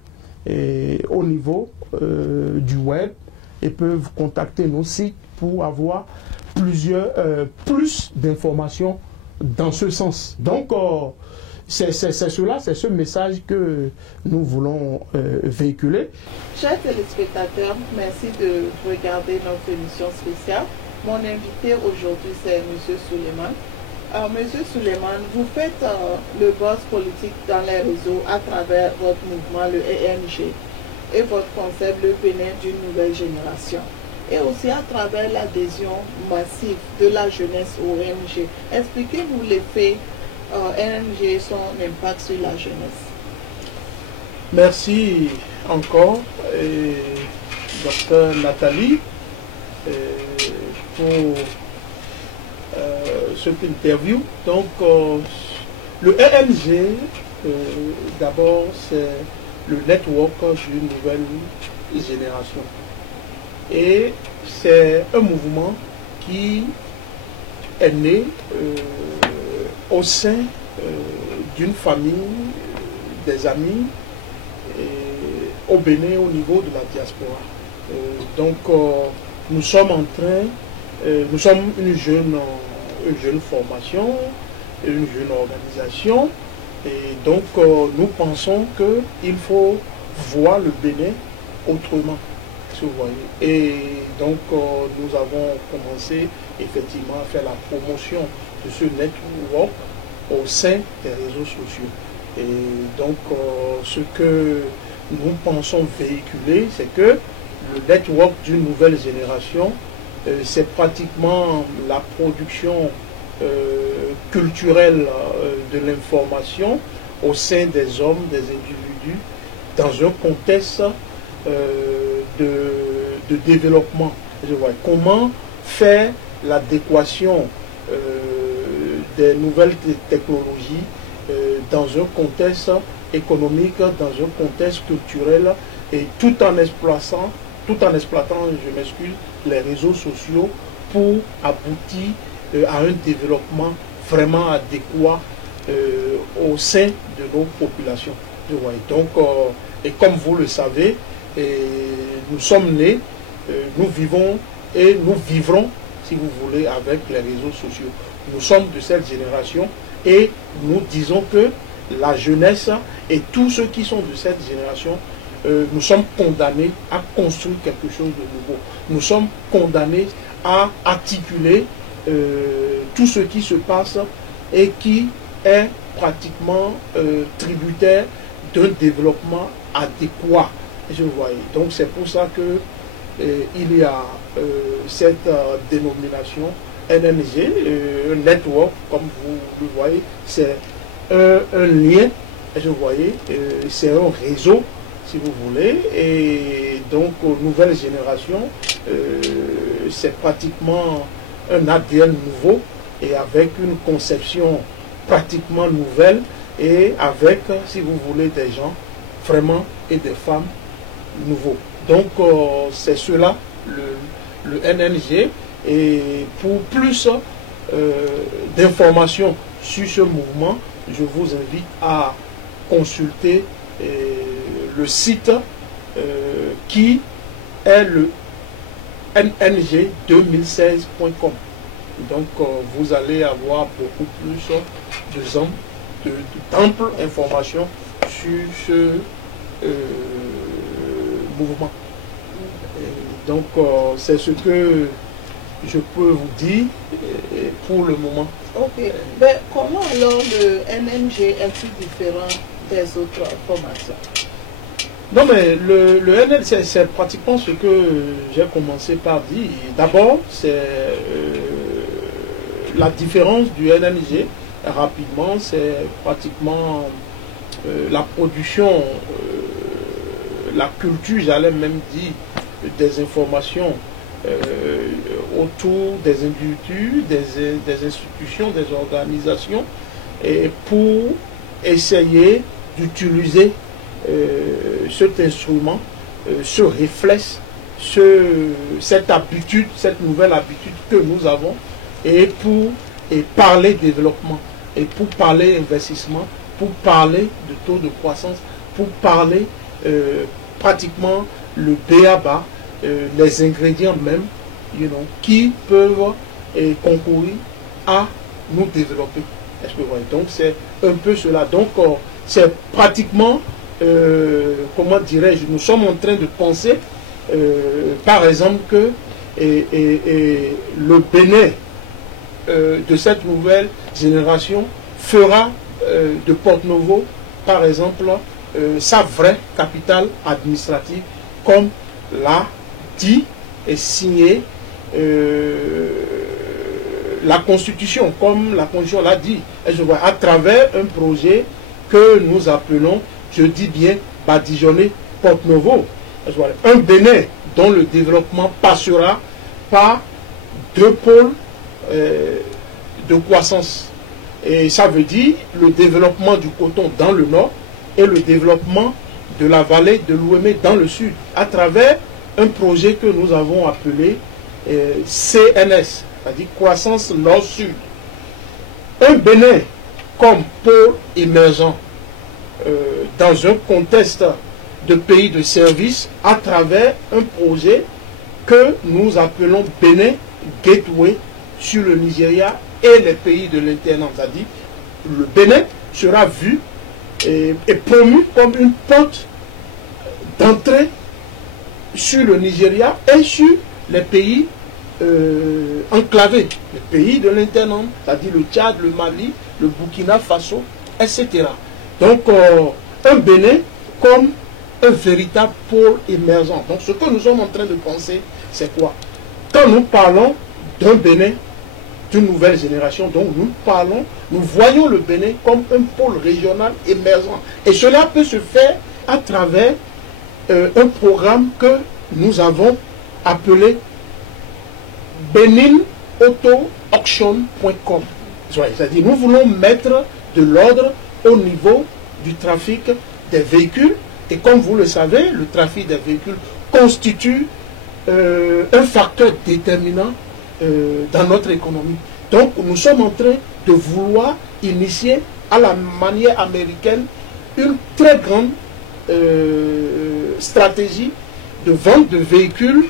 au niveau du web et peuvent contacter nos sites pour avoir plus d'informations dans ce sens. Donc, c'est cela, c'est ce message que nous voulons véhiculer. Chers téléspectateurs, merci de regarder notre émission spéciale. Mon invité aujourd'hui, c'est M. Suleiman. Monsieur Suleiman, vous faites le boss politique dans les réseaux à travers votre mouvement, le ENG, et votre concept, le Bénin d'une nouvelle génération, et aussi à travers l'adhésion massive de la jeunesse au ENG. Expliquez-nous l'effet ENG et son impact sur la jeunesse. Merci encore, Dr Nathalie, pour cette interview. Donc, le ENG, d'abord, c'est le network d'une nouvelle génération. Et c'est un mouvement qui est né au sein d'une famille, des amis, au Bénin, au niveau de la diaspora. Donc, nous sommes en train, nous sommes une jeune formation, une jeune organisation, Et donc, nous pensons qu'il faut voir le Bénin autrement, si vous voyez. Et donc, nous avons commencé effectivement à faire la promotion de ce network au sein des réseaux sociaux. Et donc, ce que nous pensons véhiculer, c'est que le network d'une nouvelle génération, c'est pratiquement la production culturelle de l'information au sein des hommes, des individus, dans un contexte de développement. Je vois comment faire l'adéquation des nouvelles technologies dans un contexte économique, dans un contexte culturel, et tout en exploitant, je m'excuse, les réseaux sociaux pour aboutir à un développement vraiment adéquat au sein de nos populations. Donc, et comme vous le savez, nous sommes nés, nous vivons et nous vivrons, si vous voulez, avec les réseaux sociaux. Nous sommes de cette génération et nous disons que la jeunesse et tous ceux qui sont de cette génération, nous sommes condamnés à construire quelque chose de nouveau. Nous sommes condamnés à articuler tout ce qui se passe et qui est pratiquement tributaire d'un développement adéquat. Je vois. Donc c'est pour ça que il y a cette dénomination NNG, un network, comme vous le voyez, c'est un lien, je voyais, c'est un réseau, si vous voulez, et donc aux nouvelles générations, c'est pratiquement un ADN nouveau et avec une conception pratiquement nouvelle et avec, si vous voulez, des gens vraiment et des femmes nouveaux. Donc c'est cela le NNG, et pour plus d'informations sur ce mouvement, je vous invite à consulter le site qui est le nng2016.com. Donc vous allez avoir beaucoup plus d'amples informations sur ce mouvement. Donc c'est ce que je peux vous dire pour le moment. Ok. Mais comment alors le NNG est-il différent des autres formations? Non, mais le NNG, c'est pratiquement ce que j'ai commencé par dire. D'abord, c'est la différence du NNG. Rapidement, c'est pratiquement la production, la culture, j'allais même dire, des informations autour des individus, des institutions, des organisations, et pour essayer d'utiliser cet instrument, ce réflexe, cette habitude, cette nouvelle habitude que nous avons, et pour parler développement, et pour parler investissement, pour parler de taux de croissance, pour parler pratiquement le b.a.-ba, les ingrédients même, qui peuvent concourir à nous développer. Est-ce que vous voyez? Donc c'est un peu cela. Donc c'est pratiquement, comment dirais-je, nous sommes en train de penser, par exemple, que le Bénin de cette nouvelle génération fera de Porto-Novo, par exemple, sa vraie capitale administrative, comme l'a dit et signé la Constitution, comme la Constitution l'a dit, et je vois, à travers un projet que nous appelons, je dis bien, badigeonné Porto-Novo. Un Bénin dont le développement passera par deux pôles de croissance. Et ça veut dire le développement du coton dans le nord et le développement de la vallée de l'Ouémé dans le sud, à travers un projet que nous avons appelé CNS, c'est-à-dire croissance nord-sud. Un Bénin comme pôle émergent dans un contexte de pays de service à travers un projet que nous appelons Bénin Gateway sur le Nigeria et les pays de l'internat, c'est-à-dire le Bénin sera vu et promu comme une porte d'entrée sur le Nigeria et sur les pays enclavés, les pays de l'interland, c'est-à-dire le Tchad, le Mali, le Burkina Faso, etc. Donc, un Bénin comme un véritable pôle émergent. Donc, ce que nous sommes en train de penser, c'est quoi? Quand nous parlons d'un Bénin, d'une nouvelle génération, donc nous voyons le Bénin comme un pôle régional émergent. Et cela peut se faire à travers un programme que nous avons appelé BeninAutoAuction.com. C'est-à-dire, nous voulons mettre de l'ordre au niveau du trafic des véhicules. Et comme vous le savez, le trafic des véhicules constitue un facteur déterminant dans notre économie. Donc, nous sommes en train de vouloir initier à la manière américaine une très grande stratégie de vente de véhicules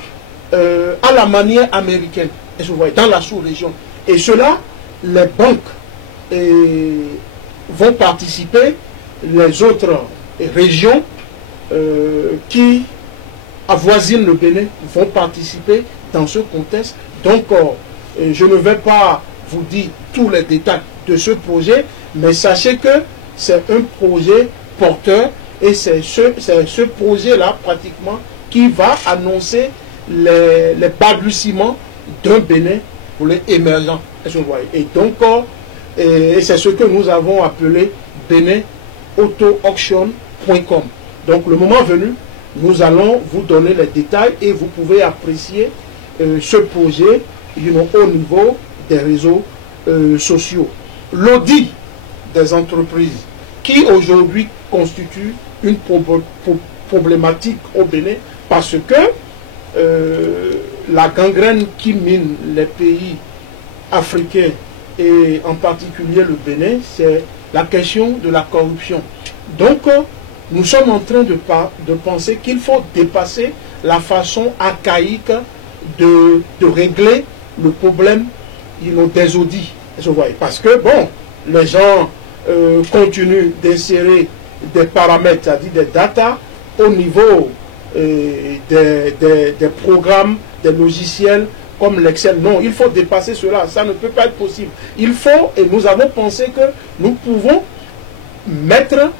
à la manière américaine, et vous voyez, dans la sous-région. Et cela, les banques vont participer, les autres régions qui avoisinent le Bénin vont participer dans ce contexte. Donc, je ne vais pas vous dire tous les détails de ce projet, mais sachez que c'est un projet porteur et c'est ce projet-là pratiquement qui va annoncer les balbutiements d'un Bénin pour les émergents. Et donc, c'est ce que nous avons appelé BeninAutoAuction.com. Donc, le moment venu, nous allons vous donner les détails et vous pouvez apprécier ce projet au niveau des réseaux sociaux. L'audit des entreprises qui aujourd'hui constitue une problématique au Bénin parce que la gangrène qui mine les pays africains et en particulier le Bénin, c'est la question de la corruption. Donc, nous sommes en train de penser qu'il faut dépasser la façon archaïque de régler le problème des audits. Parce que, bon, les gens continuent d'insérer des paramètres, c'est-à-dire des data, au niveau des programmes, des logiciels comme l'Excel. Non, il faut dépasser cela. Ça ne peut pas être possible. Il faut, et nous avons pensé que nous pouvons mettre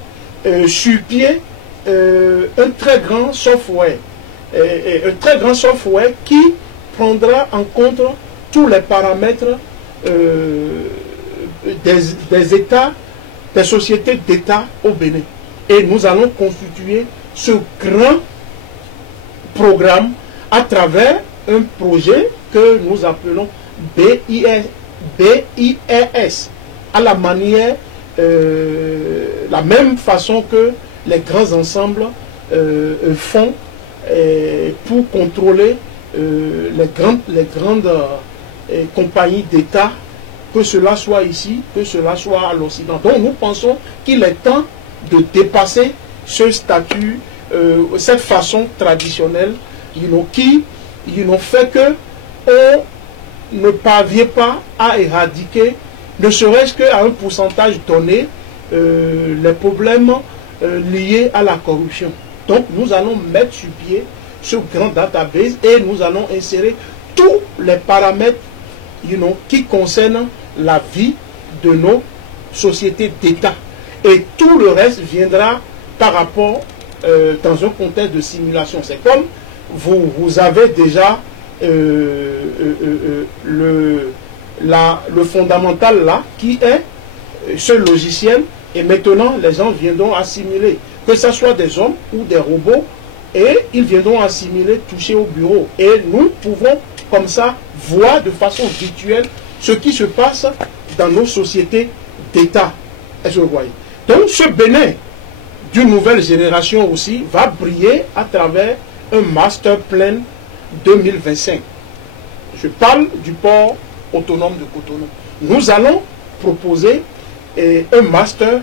sur pied un très grand software. Un très grand software qui prendra en compte tous les paramètres des États, des sociétés d'État au Bénin. Et nous allons constituer ce grand programme à travers un projet que nous appelons BIRS, à la manière, la même façon que les grands ensembles font pour contrôler les grandes compagnies d'État, que cela soit ici, que cela soit à l'Occident. Donc nous pensons qu'il est temps de dépasser ce statut, cette façon traditionnelle qui fait que on ne parvient pas à éradiquer, ne serait-ce qu'à un pourcentage donné, les problèmes liés à la corruption. Donc nous allons mettre sur pied ce grand database et nous allons insérer tous les paramètres qui concernent la vie de nos sociétés d'État. Et tout le reste viendra par rapport dans un contexte de simulation. C'est comme vous avez déjà le fondamental là, qui est ce logiciel, et maintenant les gens viendront assimiler, que ce soit des hommes ou des robots, et ils viendront assimiler, toucher au bureau. Et nous pouvons comme ça voir de façon virtuelle ce qui se passe dans nos sociétés d'État. Est-ce que vous voyez? Donc ce Bénin d'une nouvelle génération aussi va briller à travers un master plan 2025. Je parle du port autonome de Cotonou. Nous allons proposer un master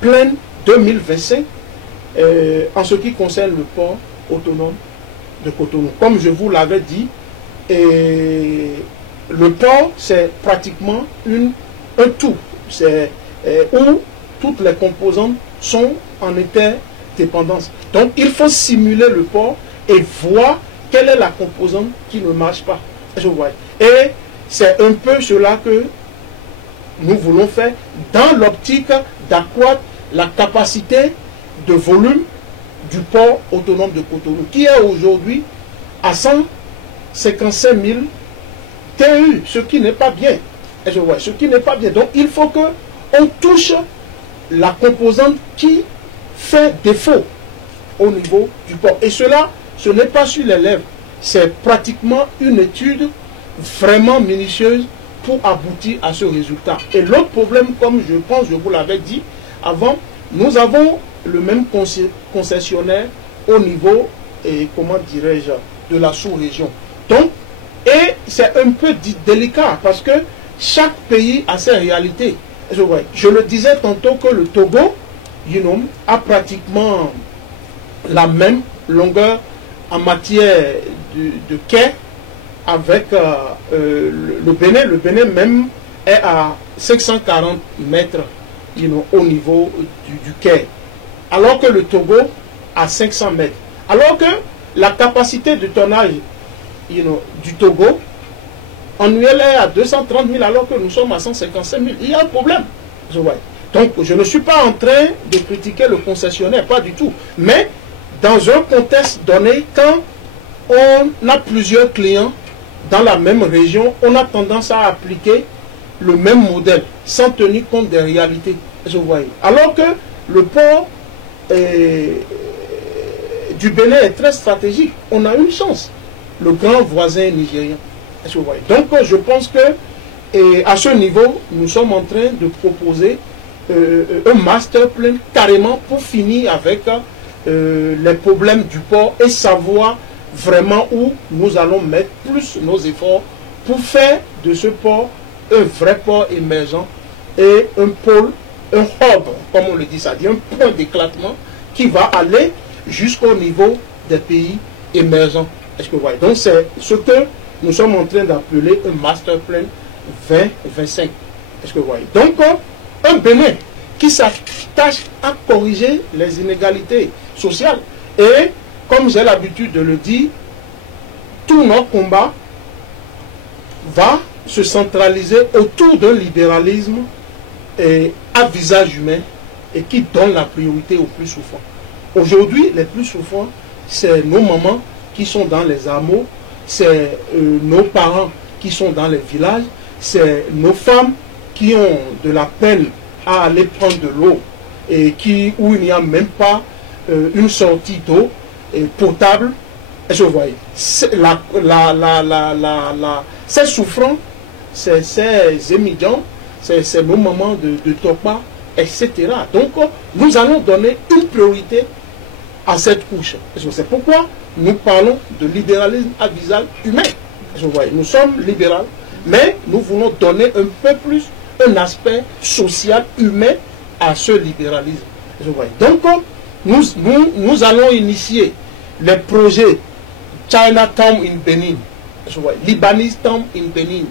plan 2025 en ce qui concerne le port autonome de Cotonou. Comme je vous l'avais dit, le port, c'est pratiquement un tout. C'est où toutes les composantes sont en interdépendance. Donc il faut simuler le port et voir quelle est la composante qui ne marche pas. Je vois. Et c'est un peu cela que nous voulons faire dans l'optique d'accroître la capacité de volume du port autonome de Cotonou, qui est aujourd'hui à 155 000 TEU, ce qui n'est pas bien. Je vois, ce qui n'est pas bien. Donc il faut qu'on touche la composante qui fait défaut au niveau du port. Et cela, ce n'est pas sur les lèvres. C'est pratiquement une étude vraiment minutieuse pour aboutir à ce résultat. Et l'autre problème, comme je pense, je vous l'avais dit avant, nous avons le même concessionnaire au niveau, comment dirais-je, de la sous-région. Donc, et c'est un peu délicat parce que chaque pays a ses réalités. Je le disais tantôt que le Togo, a pratiquement la même longueur en matière de quai avec le Bénin. Le Bénin même est à 540 mètres au niveau du quai, alors que le Togo a 500 mètres. Alors que la capacité de tonnage du Togo annuel est à 230 000 alors que nous sommes à 155 000. Il y a un problème. Donc je ne suis pas en train de critiquer le concessionnaire, pas du tout. Mais dans un contexte donné, quand on a plusieurs clients dans la même région, on a tendance à appliquer le même modèle sans tenir compte des réalités. Alors que le port du Bénin est très stratégique. On a une chance. Le grand voisin nigérien. Donc je pense que à ce niveau, nous sommes en train de proposer un master plan carrément pour finir avec les problèmes du port et savoir vraiment où nous allons mettre plus nos efforts pour faire de ce port un vrai port émergent et un pôle, un hub, comme on le dit, c'est-à-dire un point d'éclatement qui va aller jusqu'au niveau des pays émergents. Est-ce que vous voyez? Donc c'est ce que nous sommes en train d'appeler un master plan 2025. Est-ce que vous voyez? Donc un Bénin qui s'attache à corriger les inégalités sociales. Et comme j'ai l'habitude de le dire, tout notre combat va se centraliser autour d'un libéralisme à visage humain et qui donne la priorité aux plus souffrants. Aujourd'hui, les plus souffrants, c'est nos mamans qui sont dans les hameaux, c'est nos parents qui sont dans les villages, c'est nos femmes qui ont de la peine à aller prendre de l'eau et où il n'y a même pas une sortie d'eau potable. Est-ce que vous voyez? Ces souffrants, ces émigrants, c'est nos mamans de Topa, etc. Donc, nous allons donner une priorité à cette couche. C'est pourquoi nous parlons de libéralisme à visage humain. Vous voyez, nous sommes libéraux, mais nous voulons donner un peu plus un aspect social, humain à ce libéralisme. Vous voyez. Donc, nous allons initier les projets Chinatown in Benin, Libanese Town in Benin,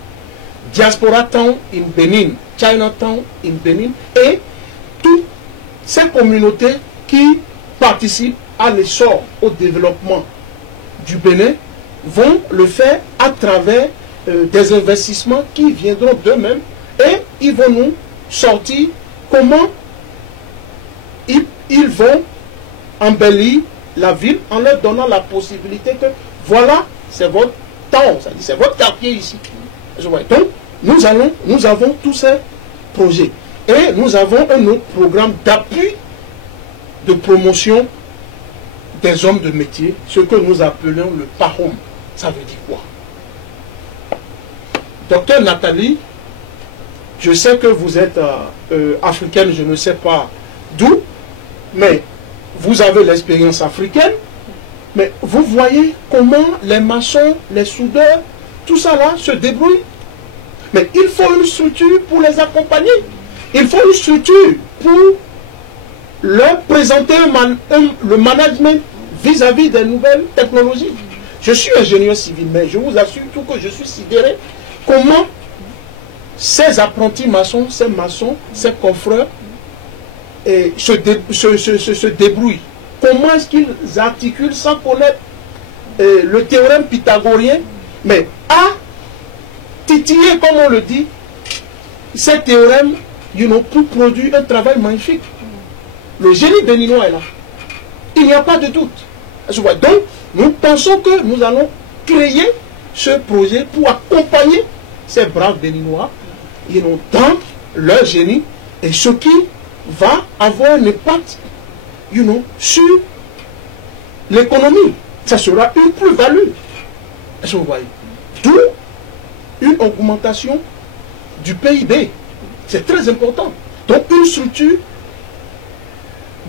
Diaspora Town in Benin, Chinatown in Benin, et toutes ces communautés qui participent à l'essor, au développement du Bénin, vont le faire à travers des investissements qui viendront d'eux-mêmes et ils vont nous sortir comment ils vont embellir la ville en leur donnant la possibilité que voilà, c'est votre town, c'est votre quartier ici. Donc, nous avons tous ces projets et nous avons un autre programme d'appui de promotion des hommes de métier, ce que nous appelons le PAHOM. Ça veut dire quoi? Docteur Nathalie, je sais que vous êtes africaine, je ne sais pas d'où, mais vous avez l'expérience africaine, mais vous voyez comment les maçons, les soudeurs, tout ça là se débrouille. Mais il faut une structure pour les accompagner. Il faut une structure pour leur présenter le management vis-à-vis des nouvelles technologies. Je suis ingénieur civil, mais je vous assure tout que je suis sidéré comment ces apprentis maçons, ces coffreurs se débrouillent? Comment est-ce qu'ils articulent sans connaître le théorème pythagorien, mais à titiller, comme on le dit, ces théorèmes, pour produire un travail magnifique. Le génie béninois est là. Il n'y a pas de doute. Donc, nous pensons que nous allons créer ce projet pour accompagner ces braves béninois dans leur génie, et ce qui va avoir un impact sur l'économie. Ça sera une plus-value. D'où une augmentation du PIB. C'est très important. Donc une structure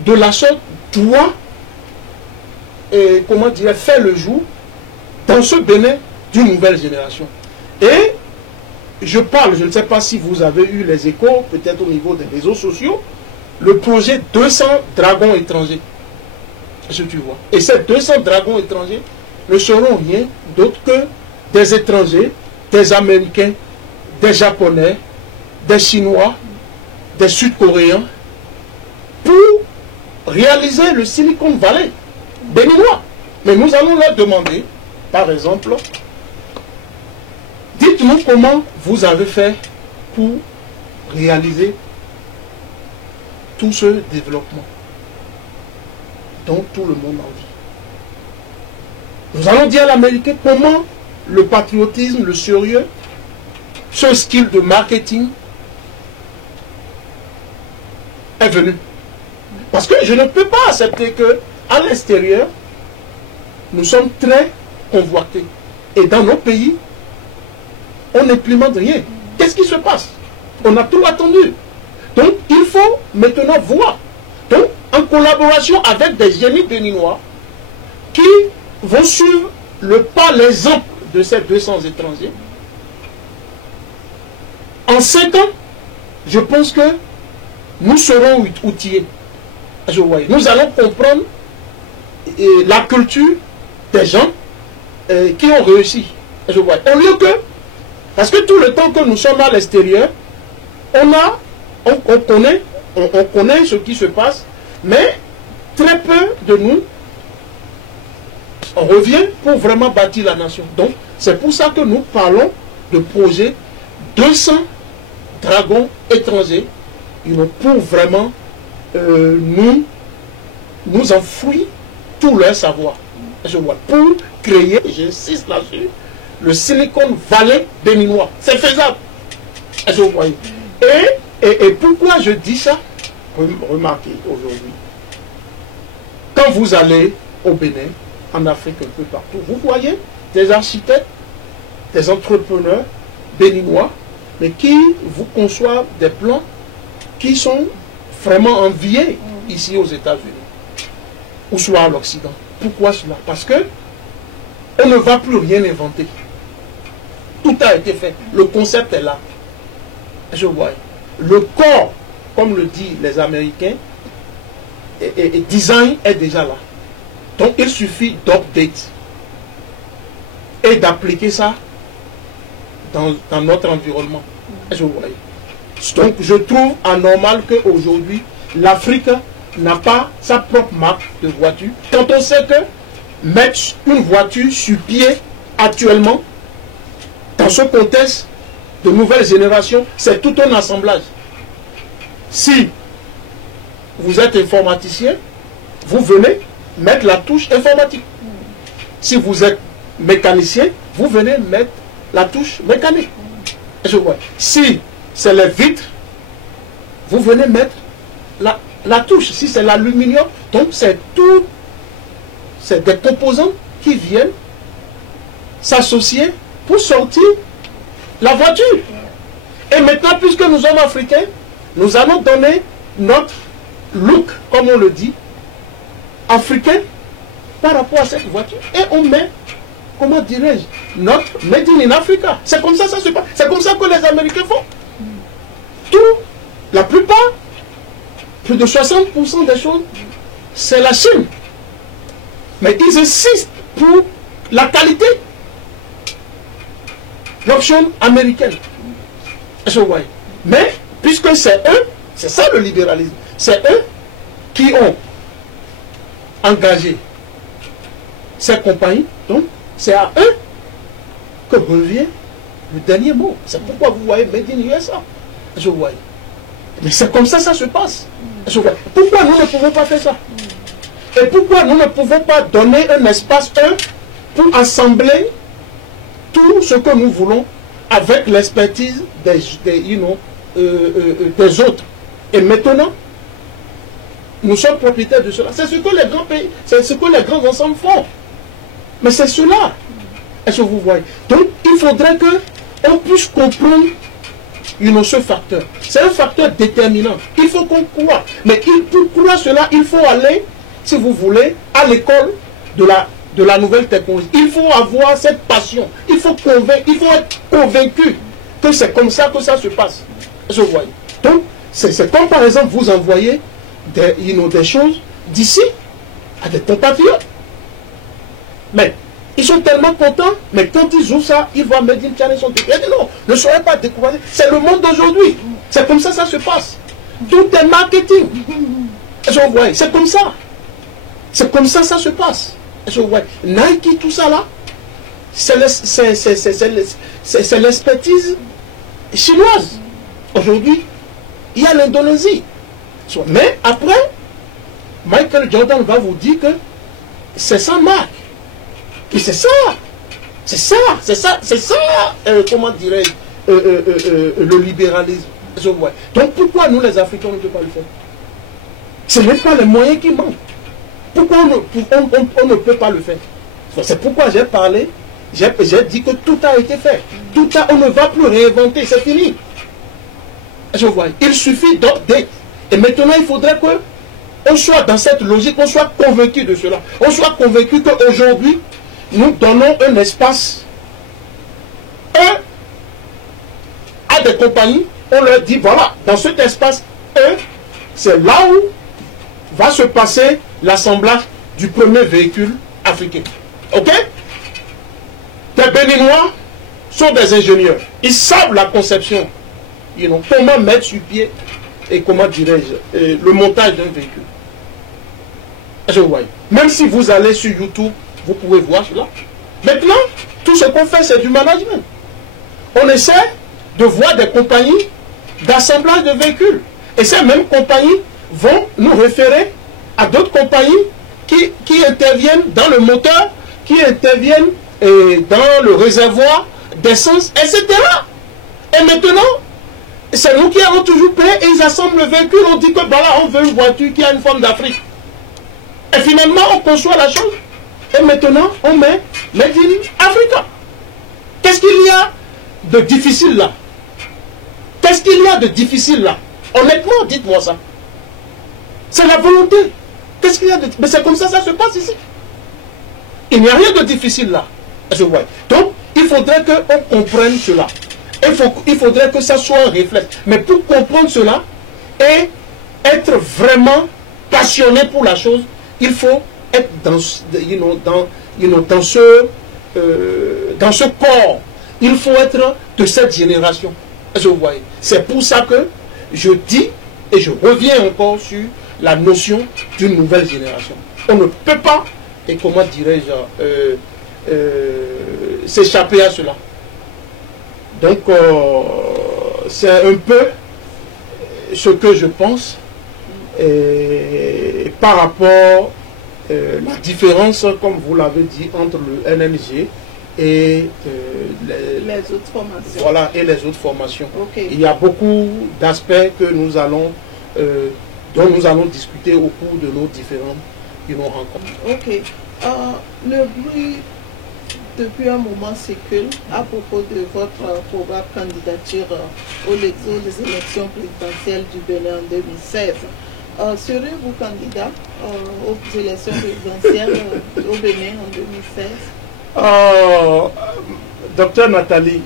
de la sorte doit faire le jour dans ce Bénin d'une nouvelle génération. Et je parle, je ne sais pas si vous avez eu les échos, peut-être au niveau des réseaux sociaux, le projet 200 dragons étrangers. Est-ce que tu vois? Et ces 200 dragons étrangers ne seront rien d'autre que des étrangers, des Américains, des Japonais, des Chinois, des Sud-Coréens, pour réaliser le Silicon Valley béninois. Mais nous allons leur demander, par exemple, dites-nous comment vous avez fait pour réaliser tout ce développement dont tout le monde en vit. Nous allons dire à l'Américain comment le patriotisme, le sérieux, ce skill de marketing est venu. Parce que je ne peux pas accepter que à l'extérieur, nous sommes très convoités. Et dans nos pays, on n'implémente rien. Qu'est-ce qui se passe? On a tout attendu. Donc, il faut maintenant voir. Donc, en collaboration avec des génies béninois qui vont suivre le pas, l'exemple de ces 200 étrangers. En 5 ans, je pense que nous serons outillés. Nous allons comprendre la culture des gens qui ont réussi. Au lieu que, parce que tout le temps que nous sommes à l'extérieur, on connaît ce qui se passe, mais très peu de nous, on revient pour vraiment bâtir la nation. Donc, c'est pour ça que nous parlons de projet 200 dragons étrangers, pour vraiment nous enfouir tout leur savoir. Pour créer, j'insiste là-dessus, le Silicon Valley béninois. C'est faisable. Et pourquoi je dis ça? Remarquez aujourd'hui, quand vous allez au Bénin, en Afrique, un peu partout, vous voyez des architectes, des entrepreneurs béninois, mais qui vous conçoivent des plans qui sont vraiment enviés ici aux États-Unis ou soit à l'Occident. Pourquoi cela? Parce que on ne va plus rien inventer. Tout a été fait. Le concept est là. Je vois. Le corps, comme le disent les Américains, et design est déjà là. Donc il suffit d'update et d'appliquer ça dans notre environnement. Je vois. Donc je trouve anormal qu'aujourd'hui, l'Afrique n'a pas sa propre marque de voiture. Quand on sait que mettre une voiture sur pied actuellement, dans ce contexte de nouvelle génération, c'est tout un assemblage. Si vous êtes informaticien, vous venez mettre la touche informatique. Si vous êtes mécanicien, vous venez mettre la touche mécanique. Je vois. Si c'est les vitres, vous venez mettre la touche. Si c'est l'aluminium, donc c'est tout. C'est des composants qui viennent s'associer pour sortir la voiture. Et maintenant, puisque nous sommes africains, nous allons donner notre look, comme on le dit, africain par rapport à cette voiture. Et on met, comment dirais-je, notre Made in Africa. C'est comme ça que ça se passe. C'est comme ça que les Américains font. La plupart, plus de 60% des choses, c'est la Chine. Mais ils insistent pour la qualité. L'option américaine. Mais puisque c'est eux, c'est ça le libéralisme. c'est eux qui ont engagé ces compagnies. Donc, c'est à eux que revient le dernier mot. C'est pourquoi vous voyez Made in USA. Je vois. Mais c'est comme ça se passe. Je vois. Pourquoi nous ne pouvons pas faire ça? Et pourquoi nous ne pouvons pas donner un espace pour assembler tout ce que nous voulons avec l'expertise des autres. Et maintenant, nous sommes propriétaires de cela. C'est ce que les grands pays, c'est ce que les grands ensembles font. Mais c'est cela. Est-ce que vous voyez? Donc, il faudrait qu'on puisse comprendre ce facteur. C'est un facteur déterminant. Il faut qu'on croit. Mais pour croire cela, il faut aller, si vous voulez, à l'école de la nouvelle technologie. Il faut avoir cette passion. Il faut être convaincu que c'est comme ça que ça se passe. Est-ce que vous voyez? Donc, c'est comme par exemple vous envoyez des choses d'ici à des compatriotes. Mais ils sont tellement contents, mais quand ils ouvrent ça, ils voient Made in China, ils sont découragés. Non, ne soyez pas découragés. C'est le monde d'aujourd'hui. C'est comme ça se passe. Tout est marketing. Est-ce que vous voyez? C'est comme ça. C'est comme ça se passe. Est-ce que vous voyez? Nike, tout ça là, c'est l'expertise chinoise. Aujourd'hui, il y a l'Indonésie. Mais après, Michael Jordan va vous dire que c'est sa marque. Et c'est ça. Comment dirais-je, le libéralisme. Donc pourquoi nous les Africains on ne peut pas le faire? Ce n'est pas les moyens qui manquent. Pourquoi on ne peut pas le faire? C'est pourquoi j'ai parlé, j'ai dit que tout a été fait. On ne va plus réinventer, c'est fini. Il suffit d'update. Et maintenant, il faudrait qu'on soit dans cette logique, qu'on soit convaincu de cela. On soit convaincu qu'aujourd'hui, nous donnons un espace à des compagnies. On leur dit, voilà, dans cet espace, c'est là où va se passer l'assemblage du premier véhicule africain. Ok? Les Béninois sont des ingénieurs. Ils savent la conception. Comment mettre sur pied et comment dirais-je, le montage d'un véhicule. Je vois. Même si vous allez sur YouTube, vous pouvez voir cela. Maintenant, tout ce qu'on fait, c'est du management. On essaie de voir des compagnies d'assemblage de véhicules. Et ces mêmes compagnies vont nous référer à d'autres compagnies qui interviennent dans le moteur, qui interviennent dans le réservoir d'essence, etc. Et maintenant, c'est nous qui avons toujours payé et ils assemblent le véhicule. On dit que voilà, on veut une voiture qui a une forme d'Afrique. Et finalement, on conçoit la chose. Et maintenant, on met Made in Africa. Qu'est-ce qu'il y a de difficile là? Qu'est-ce qu'il y a de difficile là? Honnêtement, dites-moi ça. C'est la volonté. Qu'est-ce qu'il y a de... Mais c'est comme ça se passe ici. Il n'y a rien de difficile là. Je vois. Donc, il faudrait qu'on comprenne cela. Il faudrait que ça soit un réflexe. Mais pour comprendre cela et être vraiment passionné pour la chose, il faut être dans ce corps. Il faut être de cette génération. Je vois. C'est pour ça que je dis et je reviens encore sur la notion d'une nouvelle génération. On ne peut pas, et comment dirais-je, s'échapper à cela. Donc, c'est un peu ce que je pense par rapport à la différence, comme vous l'avez dit, entre le NNG et les autres formations. Voilà, et les autres formations. Okay. Il y a beaucoup d'aspects que nous allons, dont nous allons discuter au cours de nos différentes rencontres. Ok. Le bruit depuis un moment circule à propos de votre probable candidature aux élections présidentielles du Bénin en 2016. Serez-vous candidat aux élections présidentielles au Bénin en 2016? Docteur Nathalie,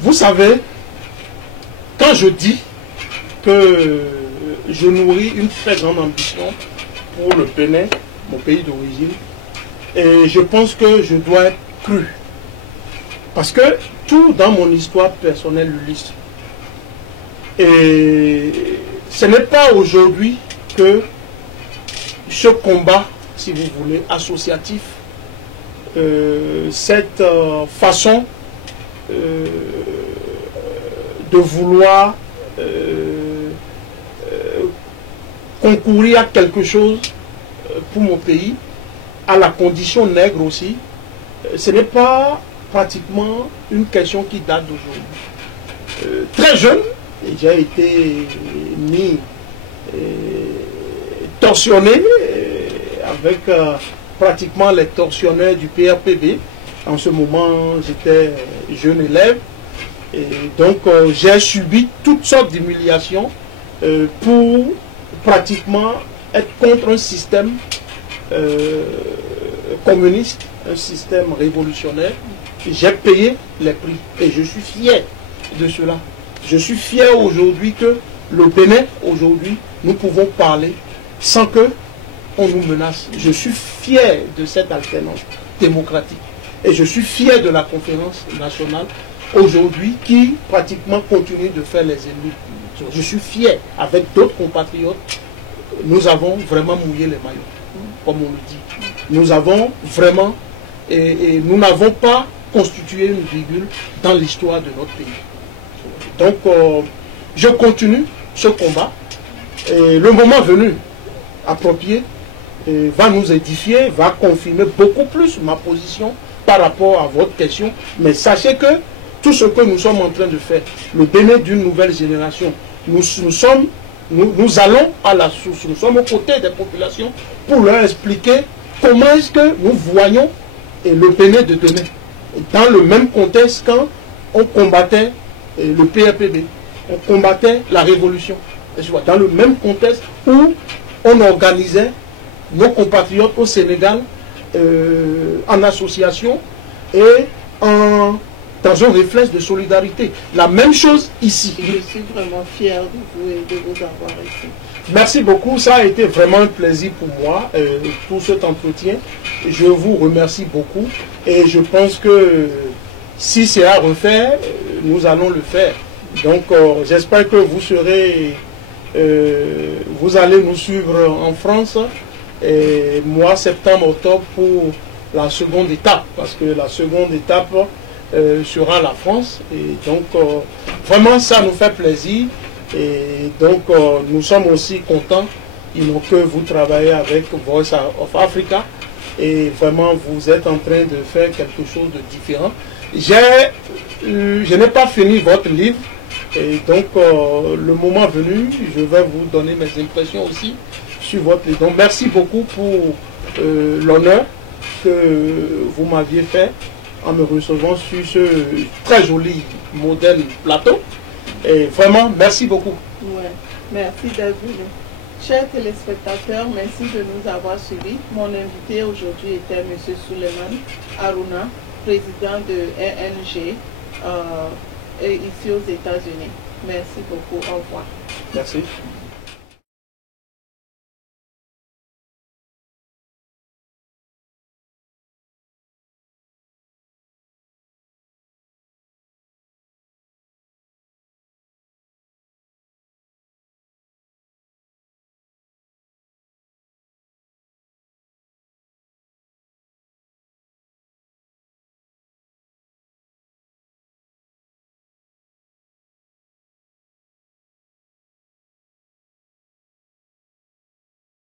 vous savez, quand je dis que je nourris une très grande ambition pour le Bénin, mon pays d'origine, et je pense que je dois être cru. Parce que tout dans mon histoire personnelle l'illustre. Et ce n'est pas aujourd'hui que ce combat, si vous voulez, associatif, cette façon de vouloir concourir à quelque chose pour mon pays, à la condition nègre aussi, ce n'est pas pratiquement une question qui date d'aujourd'hui. Très jeune, j'ai été mis torsionné avec pratiquement les tortionnaires du PRPB. En ce moment, j'étais jeune élève. Et donc, j'ai subi toutes sortes d'humiliations pour pratiquement être contre un système communiste, un système révolutionnaire. J'ai payé les prix et je suis fier de cela. Je suis fier aujourd'hui que le Bénin, aujourd'hui, nous pouvons parler sans que on nous menace. Je suis fier de cette alternance démocratique. Et je suis fier de la conférence nationale aujourd'hui qui pratiquement continue de faire les ennemis. Je suis fier avec d'autres compatriotes. Nous avons vraiment mouillé les maillots, comme on le dit. Nous avons vraiment, et nous n'avons pas constitué une virgule dans l'histoire de notre pays. Donc, je continue ce combat. Et le moment venu, approprié, va nous édifier, va confirmer beaucoup plus ma position par rapport à votre question. Mais sachez que tout ce que nous sommes en train de faire, le Bénin d'une nouvelle génération, nous allons à la source, nous sommes aux côtés des populations pour leur expliquer comment est-ce que nous voyons le Bénin de demain. Dans le même contexte quand on combattait le PRPB, on combattait la révolution. Dans le même contexte où on organisait nos compatriotes au Sénégal en association et dans un réflexe de solidarité. La même chose ici. Je suis vraiment fier de vous et de vous avoir ici. Merci beaucoup, ça a été vraiment un plaisir pour moi, tout cet entretien. Je vous remercie beaucoup et je pense que si c'est à refaire, nous allons le faire. Donc j'espère que vous serez, vous allez nous suivre en France, et mois septembre, octobre pour la seconde étape, parce que la seconde étape sera la France. Et donc vraiment ça nous fait plaisir. Et donc nous sommes aussi contents que vous travaillez avec Voice of Africa et vraiment vous êtes en train de faire quelque chose de différent. Je n'ai pas fini votre livre et donc le moment venu je vais vous donner mes impressions aussi sur votre livre. Donc merci beaucoup pour l'honneur que vous m'aviez fait en me recevant sur ce très joli modèle plateau. Et vraiment, merci beaucoup. Ouais, merci David. Chers téléspectateurs, merci de nous avoir suivis. Mon invité aujourd'hui était M. Suleiman Harouna, président de ENG ici aux États-Unis. Merci beaucoup. Au revoir. Merci.